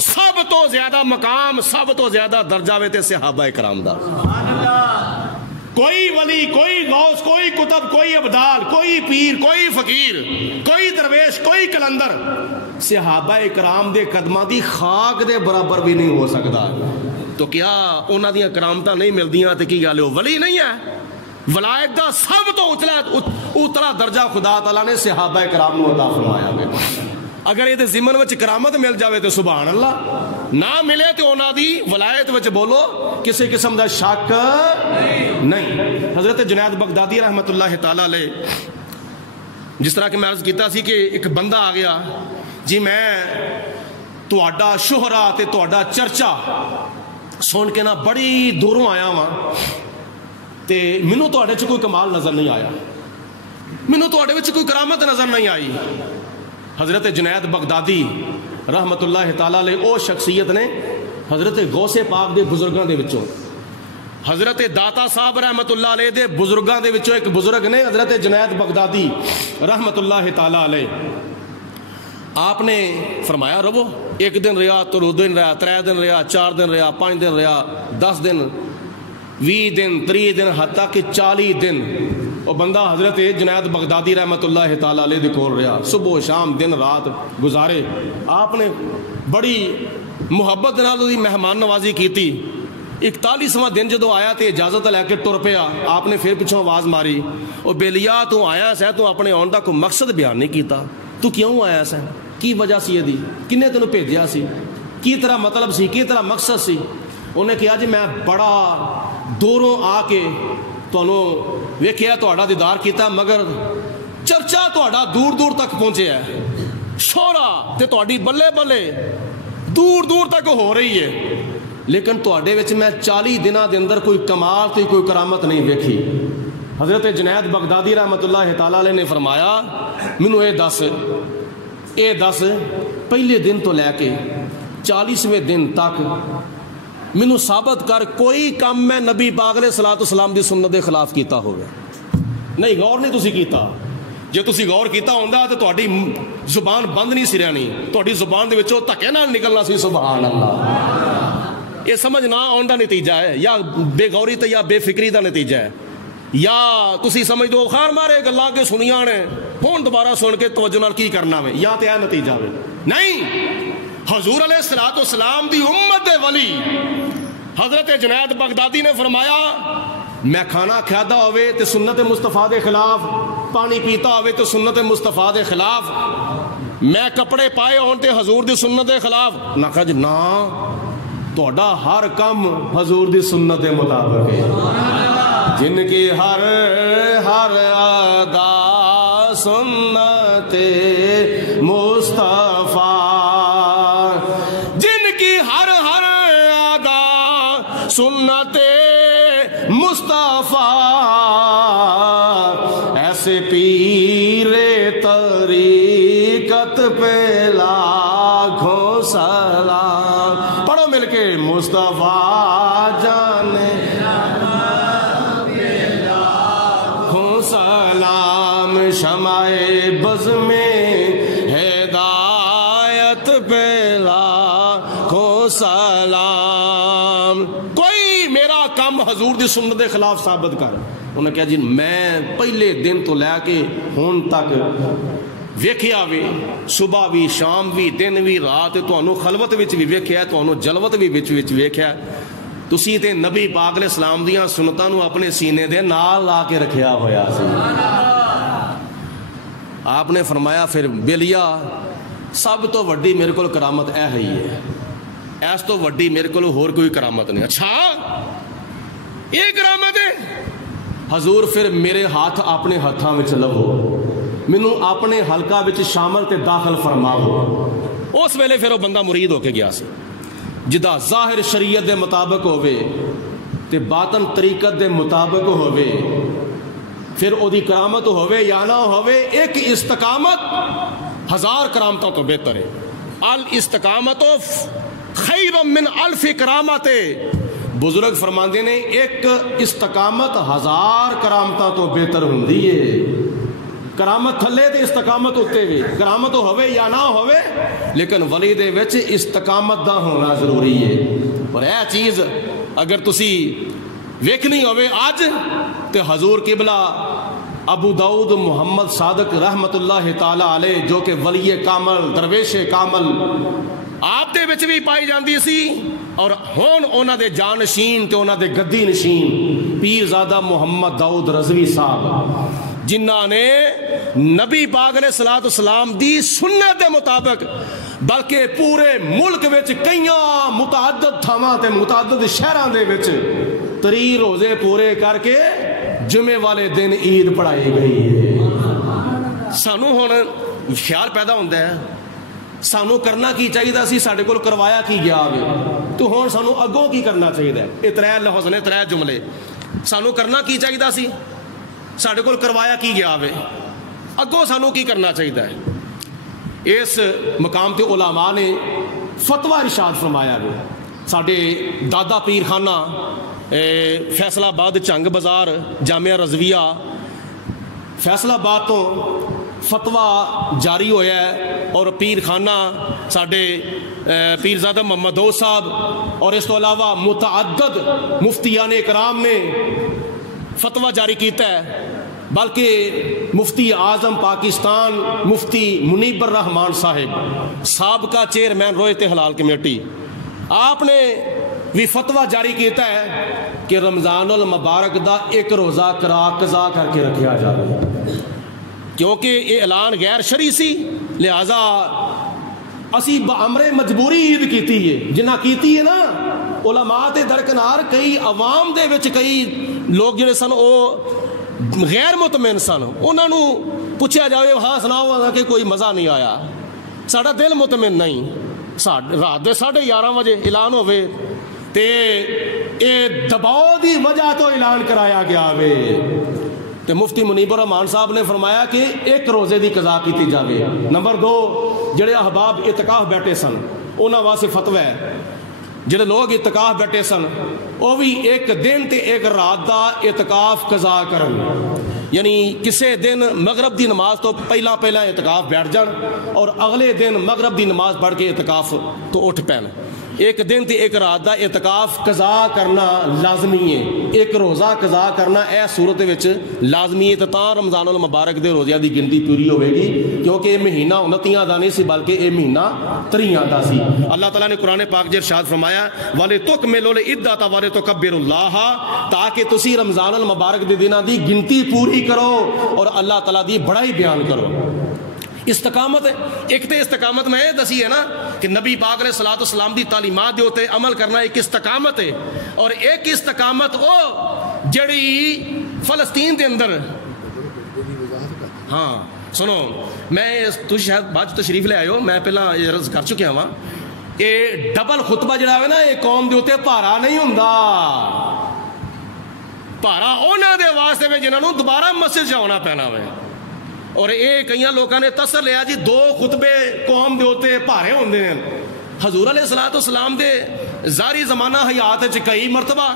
سب تو زیادہ مقام، سب تو زیادہ درجہ وے تے صحابہ کرام دا. کوئی ولی، کوئی غوث، کوئی کتب، کوئی ابدال، کوئی پیر، کوئی فقیر، کوئی درویش، کوئی کلندر صحابہ کرام دے قدماں دی خاک دے برابر بھی نہیں ہو سکتا. تو کیا انہاں دیاں کرامتاں نہیں ملدیاں تے کی گل ہے ولی نہیں ہے؟ ولایت دا سب تو اتلا درجہ خدا تعالیٰ نے صحابہ کرام نو عطا فرمایا ہے. اگر یہ ضمن وچ کرامت مل جاوے تو سبحان اللہ، نہ ملے تو انہاں دی ولایت وچ بولو کسی قسم دا شک نہیں. حضرت جنید بغدادی رحمت اللہ تعالیٰ علیہ، جس طرح کہ میں عرض کیتا سی کہ ایک بندہ آ گیا جی میں تہاڈا شہرا تے تہاڈا چرچا سن کے نہ بڑی دوروں آیا ہاں تے مینوں تہاڈے چ کوئی کمال نظر نہیں آیا، مینوں تہاڈے وچ کوئی کرامت نظر نہیں آئی. حضرت جنید بغدادی رحمت اللہ تعالیٰ علیہ او شخصیت نے حضرت غوث پاک دے بزرگاں دے وچوں، حضرت داتا صاحب رحمت اللہ علیہ دے بزرگاں دے وچوں ایک بزرگ نے حضرت جنید بغدادی رحمت اللہ تعالیٰ علیہ. آپ نے فرمایا رہو، ایک دن رہا، تو 2 دن رہا، 3 دن رہا، 4 دن رہا، 5 دن رہا، 10 دن، 20 دن، 30 دن، حتیٰ کہ 40 دن وہ بندہ حضرت جنید بغدادی رحمت اللہ تعالیٰ علیہ دے کول رہا. صبح و شام دن رات گزارے. آپ نے بڑی محبت نال دی مہمان نوازی کیتی. 41واں دن جدو آیا تے اجازت لے کے ٹر پیا. آپ نے پھر پچھوں آواز ماری، او بیلیا تو آیا سا، تو اپنے آن دا کوئی مقصد بیان نہیں کیتا، تو کیوں آیا سا، کی وجہ سی یہ دی، کنے تینوں بھیجیا سی، کی طرح مطلب سی، کی طرح مقصد سی. انہیں کہا جی میں بڑا دوروں آ کے تانوں ویکھیا، تہاڈا دیدار کیتا، مگر چرچا تہاڈا دور دور تک پہنچے ہے، شہرا تے تہاڈی بلے بلے دور دور تک ہو رہی ہے، لیکن تہاڈے وچ میں 40 دناں دے اندر کوئی کمال تے کوئی کرامت نہیں ویکھی. حضرت جنید بغدادی رحمت اللہ تعالیٰ علیہ نے فرمایا مینوں اے دس پہلے دن تو لے کے 40ویں دن تک مینوں ثابت کر کوئی کام میں نبی پاک علیہ السلام دی سنت دے خلاف کیتا ہوگا. نہیں، غور نہیں تسی کیتا. جے تسی غور کیتا ہوندا تے تہاڈی زبان بند نہیں سی رہنی، تہاڈی زبان دے وچوں دھکے نال نکلنا سی سبحان اللہ. یہ سمجھ نہ آن دا نتیجہ ہے، یا بے غوری تے یا بے فکری دا نتیجہ ہے، یا تسی سمجھ دو خار مارے گلا کے سنیاں نے ہن دوبارہ سن کے توجہ نال کی کرنا وے، یا تے اے نتیجہ وے. نہیں، حضور علیہ السلام دی امت دے ولی حضرت جنید بغدادی نے فرمایا میں کھانا کھادا ہوئے تے سنت مصطفیٰ دے خلاف، پانی پیتا ہوئے تے سنت مصطفیٰ دے خلاف، میں کپڑے پائے ہون تے حضور دی سنت دے خلاف نہ. کہا جی نا، تہاڈا ہر کم حضور دی سنت دے مطابق ہے. جن کی ہر ہر ادا سنت مصطفیٰ، جن کی ہر ہر ادا سنت مصطفیٰ، ایسے پیر طریقت پہ لاکھوں سلام. پڑھو مل کے مصطفیٰ جانے لاکھوں سلام، شمع بز میں ہدایت پہ لاکھوں سلام. کوئی میرا کام حضور دی سنت دے خلاف ثابت کر. انہیں کہا جی میں پہلے دن تو لے کے ہون تک ویکھیا بھی، صبح بھی، شام بھی، دن بھی، رات، تانوں خلوت وچ بھی ویکھیا، تانوں جلوت بھی وچ ویکھیا. تسی تے نبی پاک علیہ السلام دیاں سنتاں نو اپنے سینے دے نال لا کے رکھیا ہویا سی. آپ نے فرمایا پھر بیلیا سب تو وڈی میرے کول کرامت اے ہی ہے. اس تو وڈی میرے کو ہور کوئی کرامت نہیں. اچھا یہ کرامت ہے؟ حضور پھر میرے ہاتھ اپنے ہاتھاں وچ لو, مینوں اپنے حلقہ وچ شامل تے داخل فرماؤ. اس ویلے پھر وہ بندہ مرید ہو کے گیا سی جدا ظاہر شریعت دے مطابق ہوئے تے باطن طریقت دے مطابق ہوئے, پھر او دی کرامت ہوئے یا نہ ہوئے, ایک استقامت 1000 کرامتوں تو بہتر ہے. الاستقامت خیر من الف کرامت. بزرگ فرماندے نے ایک استقامت 1000 کرامتوں تو بہتر ہوندی ہے. کرامت تھلے تے استقامت اتے بھی, کرامت ہوئے یا نہ ہوئے, لیکن ولی دے وچ استقامت دا ہونا ضروری ہے. اور اے چیز اگر تسی ویکھنی ہوئے آج تے حضور قبلہ ابو داؤد محمد صادق رحمت اللہ تعالی علیہ جو کہ ولی کامل درویش کامل آپ دے وچ بھی پائی جاندی سی, اور ہون اونا دے جانشین تے اونا دے گدی نشین پیر زادہ محمد داؤد رضوی صاحب جنہاں نے نبی پاک علیہ الصلوۃ والسلام دی سنت دے مطابق بلکہ پورے ملک وچ کئیاں متعدد تھاواں تے متعدد شہراں دے وچ 3 روزے پورے کر کے جمعے والے دن عید پڑھائی گئی ہے. سانو ہن خیال پیدا ہوندا ہے سانو کرنا کی چاہیے سی, ساڈے کول کروایا کی گیا ہوے, تو ہن سانو اگوں کی کرنا چاہیے. یہ 3 لفظ نے 3 جملے. سانو کرنا کی چاہیے سی, ساڈے کول کروایا کی گیا ہوے, اگوں سانو کی کرنا چاہیے ہے. اس مقام تے علماء نے فتویٰ ارشاد فرمایا ہے. ساڈے دادا پیر خانہ فیصل آباد چنگ بازار جامعہ رضویہ فیصل آباد تو فتویٰ جاری ہویا ہے, اور پیر خانہ ساڈے پیرزادہ محمد دو صاحب اور اس تو علاوہ متعدد مفتیان اکرام نے فتویٰ جاری کیتا ہے. بلکہ مفتی اعظم پاکستان مفتی منیب الرحمان صاحب سابقہ چیئرمین رویت حلال کمیٹی, آپ نے بھی فتویٰ جاری کیتا ہے کہ رمضان المبارک دا 1 روزہ قضا کر کے رکھیا جائے, کیونکہ یہ اعلان غیر شرعی سی, لہذا اسی بامر مجبوری عید کیتی ہے. جنہ کیتی ہے نا علماء تے درکنار کئی عوام دے وچ کئی لوگ جڑے سن او غیر مطمئن سن, انہاں نو پوچھا جاوے ہاں سناؤ کہ کوئی مزہ نہیں آیا, ساڈا دل مطمئن نہیں, رات دے 11:30 بجے اعلان ہوئے تے اے دباؤ دی وجہ تو اعلان کرایا گیا وے. تے مفتی منیب الرحمان صاحب نے فرمایا کہ 1 روزے دی قضا کیتی جاوے. نمبر 2 جڑے احباب اعتکاف بیٹھے سن انہاں واسطے فتوی ہے, جڑے لوگ اعتکاف بیٹھے سن وہ بھی 1 دن تے 1 رات دا اعتکاف قضا کرن, یعنی کسے دن مغرب دی نماز تو پہلا اعتکاف بیٹھ جان اور اگلے دن مغرب دی نماز پڑھ کے اعتکاف تو اٹھ پین. 1 دن تے 1 رات دا اعتکاف قضا کرنا لازمی ہے, 1 روزہ قضا کرنا اے صورت وچ لازمی ہے. تا رمضان المبارک دے روزیاں دی گنتی پوری ہوے گی, کیونکہ یہ مہینہ 29 دا نہیں سی بلکہ یہ مہینہ 30 دا سی. اللہ تعالیٰ نے قرآن پاک جے ارشاد فرمایا وَلِتُكْمِلُوا الْعِدَّةَ وَلِتُكَبِّرُوا اللَّهَ, تاکہ تسی رمضان المبارک دے دناں دی گنتی پوری کرو اور اللہ تعالیٰ دی بڑائی بیان کرو. استقامت ایک تے استقامت میں دسی ہے نا کہ نبی پاک علیہ الصلوۃ والسلام دی تعلیمات دے اوتے عمل کرنا ایک استقامت ہے, اور ایک استقامت او جڑی فلسطین دے اندر. ہاں سنو, میں تو شاید بعد تشریف لے آئے ہو, میں پہلا عرض کر چکیا ہاں کہ ڈبل خطبہ جڑا ہے نا یہ قوم دے اوتے بھارا نہیں ہوندا, بھارا انہاں دے واسطے میں جنہاں نوں دوبارہ مسجد جانا پینا ہوئے. اور یہ کئی لوگوں نے تصر لیا جی 2 خطبے قوم دے ہوتے بھارے ہوندے ہیں. حضور علیہ الصلوۃ والسلام دے ظاہری زمانہ حیات وچ کئی مرتبہ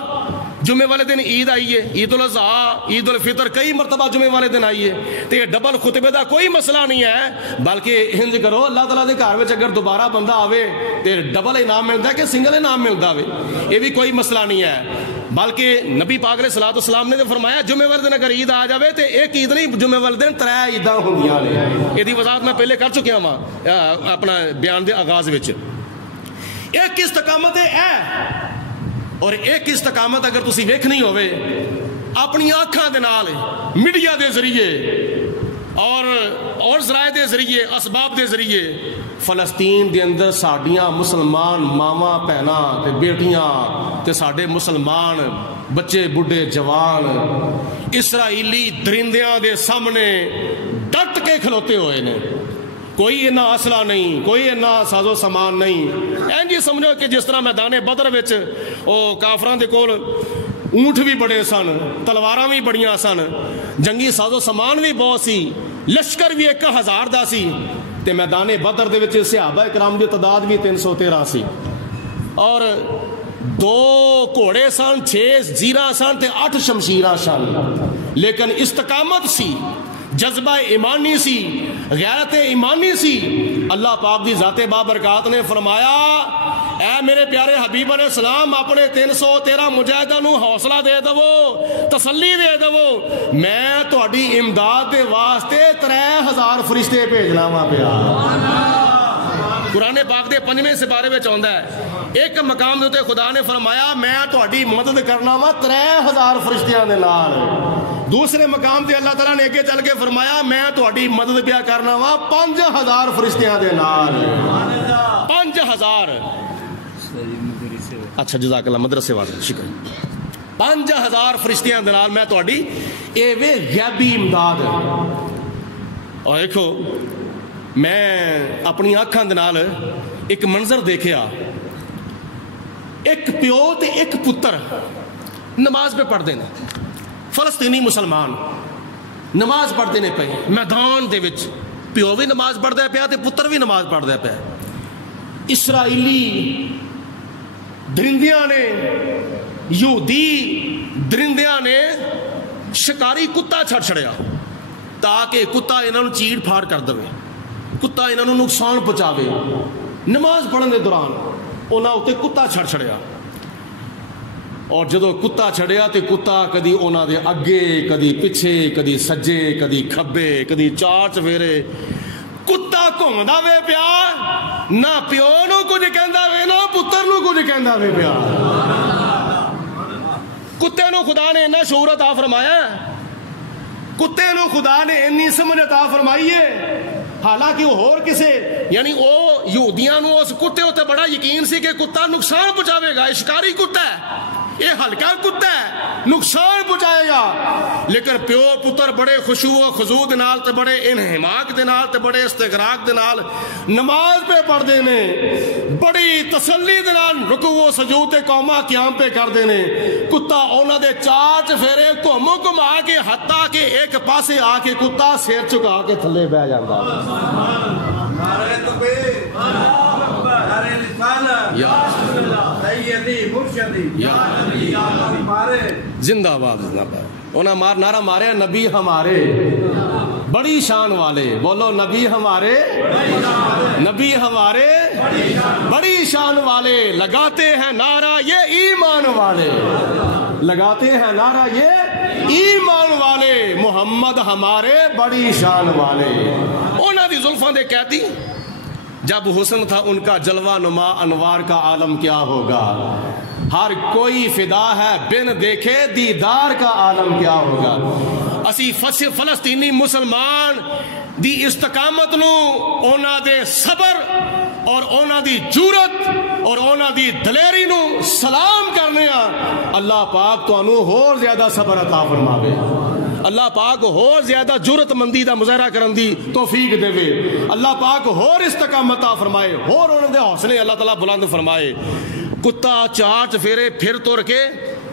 جمعے والے دن عید آئی ہے, عید الاضحیٰ عید الفطر کئی مرتبہ جمعے والے دن آئی ہے. تو یہ ڈبل خطبے دا کوئی مسئلہ نہیں ہے, بلکہ انج کرو اللہ تعالیٰ دے گھر وچ اگر دوبارہ بندہ آوے تو ڈبل انعام ملتا ہے کہ سنگل انعام ملتا ہوئے, یہ بھی کوئی مسئلہ نہیں ہے. بلکہ نبی پاک علیہ الصلوۃ والسلام نے فرمایا جمعے والے دن اگر عید آ جاوے تو ایک عید نہیں, جمعے والے دن 3 عیداں ہوندیاں نے. یہ وضاحت میں پہلے کر چکیا ہاں اپنا بیان دے آغاز وچ. ایک استقامت ہے, اور ایک استقامت اگر تسی ویکھنی ہوئے اپنی آنکھاں دے نال میڈیا دے ذریعے اور ذرائع دے ذریعے اسباب دے ذریعے فلسطین دے اندر ساڈیاں مسلمان ماواں بھیناں تے بیٹیاں تے ساڈے مسلمان بچے بڈھے جوان اسرائیلی درندیاں دے سامنے ڈٹ کے کھلوتے ہوئے نے. کوئی اینا اسلحہ نہیں, کوئی اینا ساز و سامان نہیں. این جی سمجھو کہ جس طرح میدان بدر وچ او کافراں دے کول اونٹ بھی بڑے سن, تلواراں بھی بڑیاں سن, جنگی ساز و سامان بھی بہت سی, لشکر بھی 1000 دا سی, تے میدان بدر دے وچ صحابہ کرام دی تعداد بھی 313 سی, اور 2 گھوڑے سن, 6 زیراں سن تے 8 شمشیراں سن. لیکن استقامت سی, جذبہ ایمانی سی, غیرت ایمانی سی. اللہ پاک دی ذات بابرکات نے فرمایا اے میرے پیارے حبیب علیہ السلام اپنے 313 مجاہداں نو حوصلہ دے دو, تسلی دے دو, میں تہاڈی امداد دے واسطے 3000 فرشتے بھیجنا وا پیا. قرآن پاک دے 5ویں سپارے وچ آندا ہے ایک مقام دے تے خدا نے فرمایا میں تہاڈی مدد کرنا وا 3000 فرشتیاں دے نال. دوسرے مقام تے اللہ تعالیٰ نے اگے چل کے فرمایا میں تہاڈی مدد پیا کرنا وا 5000 فرشتیاں دے نال. 5000. اچھا جزاک اللہ مدرسے والے شکر. 5000 فرشتیاں دے نال میں تہاڈی اے وے غیبی امداد. اور دیکھو میں اپنی آنکھاں دے نال ایک منظر دیکھیا, ایک پیو تے ایک پتر نماز پہ پڑھتے ہیں. فلسطینی مسلمان نماز پڑھتے نے پے میدان دے وچ, پیو بھی نماز پڑھتا پیا تے پتر بھی نماز پڑھتا پیا. اسرائیلی درندیاں نے, یہودی درندیاں نے شکاری کتا چھڑ چھڑیا تاکہ کتا انہاں نوں چیڑ پھاڑ کر دے, کتا انہاں نوں نقصان پہنچاوے. نماز پڑھن دے دوران انہاں اُتے کتا چھڑ چھڑیا, اور جدو کتا چھڑیا تے کتا کدی انہاں دے اگے, کدی پیچھے, کدی سجے, کدی کھبے, کدی چار چفیرے. کتا گھومدا وے پیا, نہ پیو نو کچھ کہندا وے نہ پتر نو کچھ کہندا وے پیا. کتے نو خدا نے اتنا شعور عطا فرمایا, کتے نو خدا نے اتنی سمجھ عطا فرمائی ہے. حالانکہ وہ ہور کسے یعنی وہ یہودیاں نو اس کتے ہوتے بڑا یقین سی کہ کتا نقصان پہنچاوے گا, شکاری کتا ہے, یہ ہلکا کتا ہے, نقصان پہنچائے گا. لیکن پیو پتر بڑے خشوع و خضوع دے نال تے بڑے انہماک دے نال تے بڑے استغراق دے نال نماز پہ پڑھدے نے, بڑی تسلی دے نال رکوع و سجود تے قوما قیام پہ کردے نے. کتا انہاں دے چار چفیرے گھوم گھما کے حتیٰ کہ ایک پاسے آ کے کتا سیر چکا کے تھلے بہ جاندا. نعرہ تکبیر, نعرہ رسالت, یا سیدی مرشدی, یا نبی ہمارے زندہ باد, زندہ باد. انہاں مار نعرہ مارے نبی ہمارے بڑی شان والے. بولو نبی ہمارے, نبی ہمارے بڑی شان والے. لگاتے ہیں نعرہ یہ ایمان والے, لگاتے ہیں نعرہ یہ ایمان والے. محمد ہمارے بڑی شان والے. انہاں دی زلفاں دے قیدی جب حسن تھا ان کا جلوہ نما انوار کا عالم کیا ہوگا. ہر کوئی فدا ہے بن دیکھے دیدار کا عالم کیا ہوگا. اسی فلسطینی مسلمان دی استقامت نو, اونا دے صبر اور اونا دی جرت اور اونا دی دلیری نو سلام کرنے ہیں. اللہ پاک تو انو ہور زیادہ صبر عطا فرماوے, اللہ پاک ہور زیادہ جرت مندی دا مظاہرہ کرن دی توفیق دے وے, اللہ پاک ہور استقامت عطا فرمائے, ہور انہاں دے حوصلے اللہ تعالیٰ بلند فرمائے. کتا چار چفیرے پھر تر کے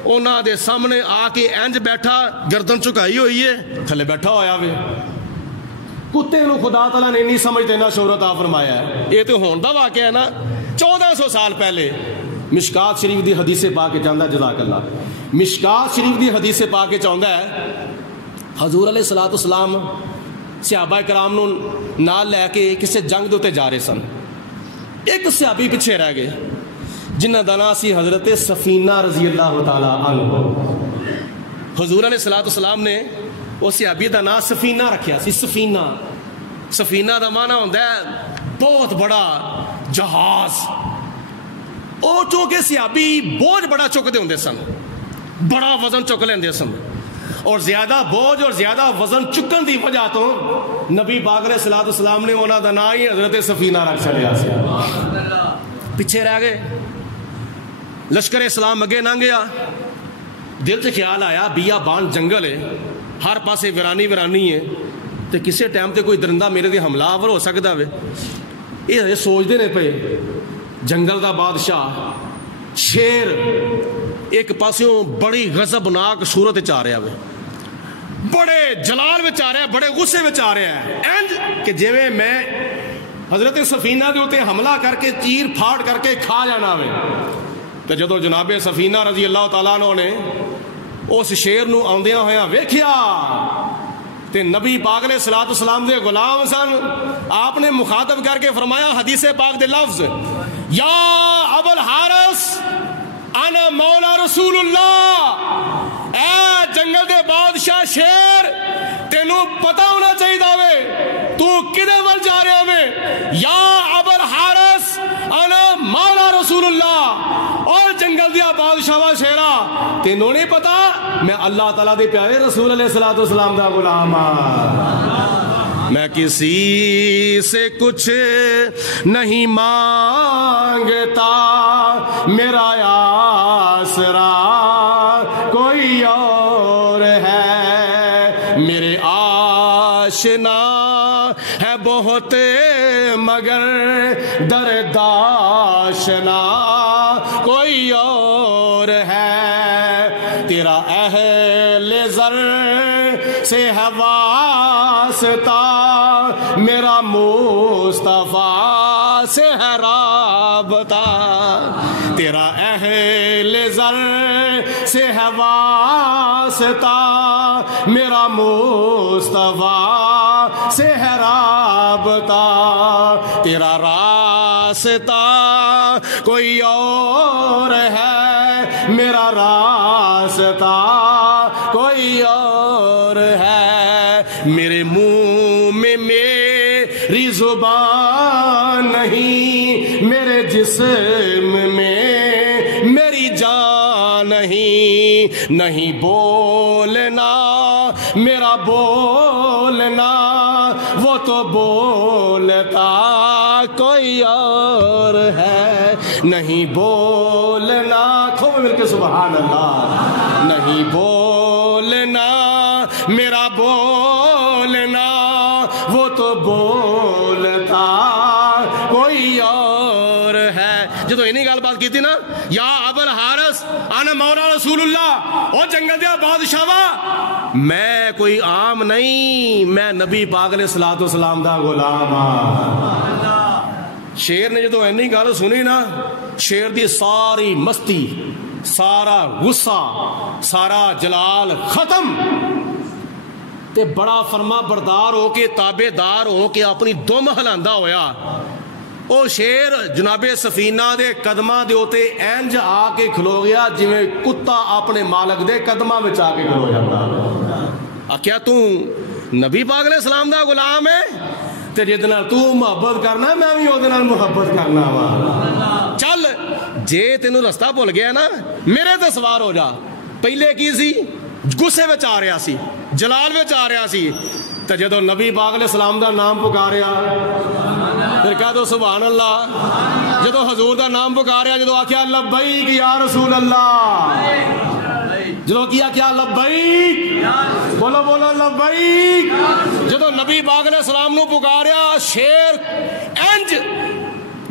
انہاں دے سامنے آ کے انج بیٹھا, گردن چکائی ہوئی ہے, تھلے بیٹھا ہویا وے. کتے نو خدا تعالیٰ نے نہیں سمجھتے نہ شعور عطا فرمایا ہے. یہ تو ہون دا واقعہ ہے نا 1400 سال پہلے. مشکات شریف دی حدیث پاک چاہتا ہے, جزاک اللہ, مشکات شریف دی حدیث پاک چاہتا ہے حضور علیہ الصلوۃ والسلام صحابہ کرام نو نال لے کے کسے جنگ دے تے جا رہے سن. ایک صحابی پیچھے رہ گئے جنہ دا نام سی حضرت سفینہ رضی اللہ تعالی عنہ. حضور علیہ الصلوۃ والسلام نے اس صحابی دا نام سفینہ رکھیا سی. سفینہ, سفینہ دا معنی ہوندا ہے بہت بڑا جہاز. او چونکہ صحابی بوجھ بڑا چکدے ہوندے سن, بڑا وزن چک لیندے سن, اور زیادہ بوجھ اور زیادہ وزن چکن دی وجہ تو نبی پاک علیہ الصلوۃ والسلام نے انہاں دا نام ہی حضرت سفینہ رکھ چھڑیا سی. پیچھے رہ گئے. لشکر اسلام اگے لنਘ گیا. دل سے خیال آیا بیا بان جنگل ہے, ہر پاسے ویرانی ویرانی ہے, تے کسے ٹائم تے کوئی درندہ میرے تے حملہ آور ہو سکتا ہے. یہ سوچتے نے پے جنگل دا بادشاہ شیر ایک پاسوں بڑی غضبناک صورت چ آ رہا ہے, بڑے جلال وچ آ رہا ہے, بڑے غصے وچ آ رہا ہے. اینج کہ جویں میں حضرت سفینہ دے اوتے حملہ کر کے چیر پھاڑ کر کے کھا جانا وے. تے جدو جناب سفینہ رضی اللہ تعالیٰ عنہ نے اس شیر نو آندیاں ہویا ویکھیا تے نبی پاک علیہ الصلوۃ والسلام دے غلام سن, آپ نے مخاطب کر کے فرمایا حدیث پاک دے لفظ, یا ابو الحارث انا مولا رسول اللہ. اے جنگل دے بادشاہ شیر, تینوں پتہ ہونا چاہیے وے تو کدے ول جا رہے وے. یا ابو الحارث انا مولا رسول اللہ. اور جنگل دیا بادشاہ شیرا, تینوں نہیں پتا میں اللہ تعالیٰ دے پیارے رسول علیہ الصلوۃ والسلام دا غلام ہاں. میں کسی سے کچھ نہیں مانگتا, میرا آسرا کوئی اور ہے. میرے آشنا ہے بہت مگر درداشنا کوئی اور ہے. تیرا اہل زر سے ہے واسطہ, میرا مصطفیٰ سے ہے رابطہ. تیرا اہل زر سے ہے واسطہ, میرا مصطفیٰ سے ہے رابطہ. تیرا راستہ کوئی اور ہے, میرا راستہ کوئی اور ہے. میرے منہ میں میری زبان نہیں, میرے جسم میں میری جان نہیں. نہیں بولنا میرا بولنا, وہ تو بولتا کوئی اور ہے. نہیں بولنا, خوب مل کے سبحان اللہ. نہیں بولنا میرا بولنا, وہ تو بولتا کوئی اور ہے. جدو انہی گل بات کی تھی نا, یا ابو الحارث انا مولا رسول اللہ, او جنگل دیا بادشاہ میں کوئی عام نہیں, میں نبی پاک علیہ الصلوۃ والسلام دا غلام ہاں. شیر نے جدو اینی گل سنی نا, شیر دی ساری مستی, سارا غصہ, سارا جلال ختم, تے بڑا فرما بردار ہو کے تابع دار ہو کے اپنی دم ہلاندا ہویا. او شیر جناب سفینہ دے قدماں دے اوتے اینج آ کے کھلو گیا جویں کتا اپنے مالک دے قدماں وچ آ کے کھلو جاندا. کیا تو نبی پاک علیہ السلام دا غلام ہے, تے جے نال تو محبت کرنا میں بھی اودے نال محبت کرنا وا. چل جے تینوں رستہ بھول گیا نا, میرے تے سوار ہو جا. پہلے کی سی, غصے وچ آ رہا سی, جلال وچ آ رہا سی, تے جدو نبی پاک علیہ السلام دا نام پکاریا پھر کہہ دو سبحان اللہ. جدو حضور دا نام پکاریا, جدو آکھیا لبیک یا رسول اللہ, جدو کیا لبیک, بولو بولو لبیک. جدو نبی پاک علیہ السلام نو پکاریا, شیر انج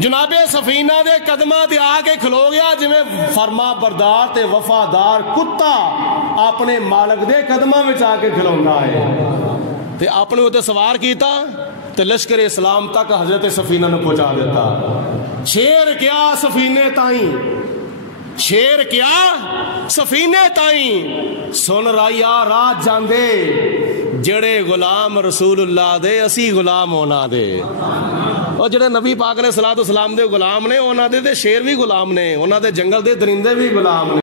جناب سفینہ دے قدمہ دے آ کے کھلو گیا جویں فرما بردار تے وفادار کتا اپنے مالک دے قدمہ وچ آ کے کھلوندا ہے. تے اپنے اوتے سوار کیتا تے لشکر اسلام تک حضرت سفینہ نو پہنچا دیتا. شیر کیا سفینے تائیں, شیر کیا سفینے تائیں, سن رایا راہ جاندے جڑے غلام رسول اللہ دے اسی غلام ہونا دے. اور جڑے نبی پاک علیہ الصلوۃ والسلام دے غلام نے, انہاں دے شیر بھی غلام نے, انہاں دے جنگل دے درندے بھی غلام نے.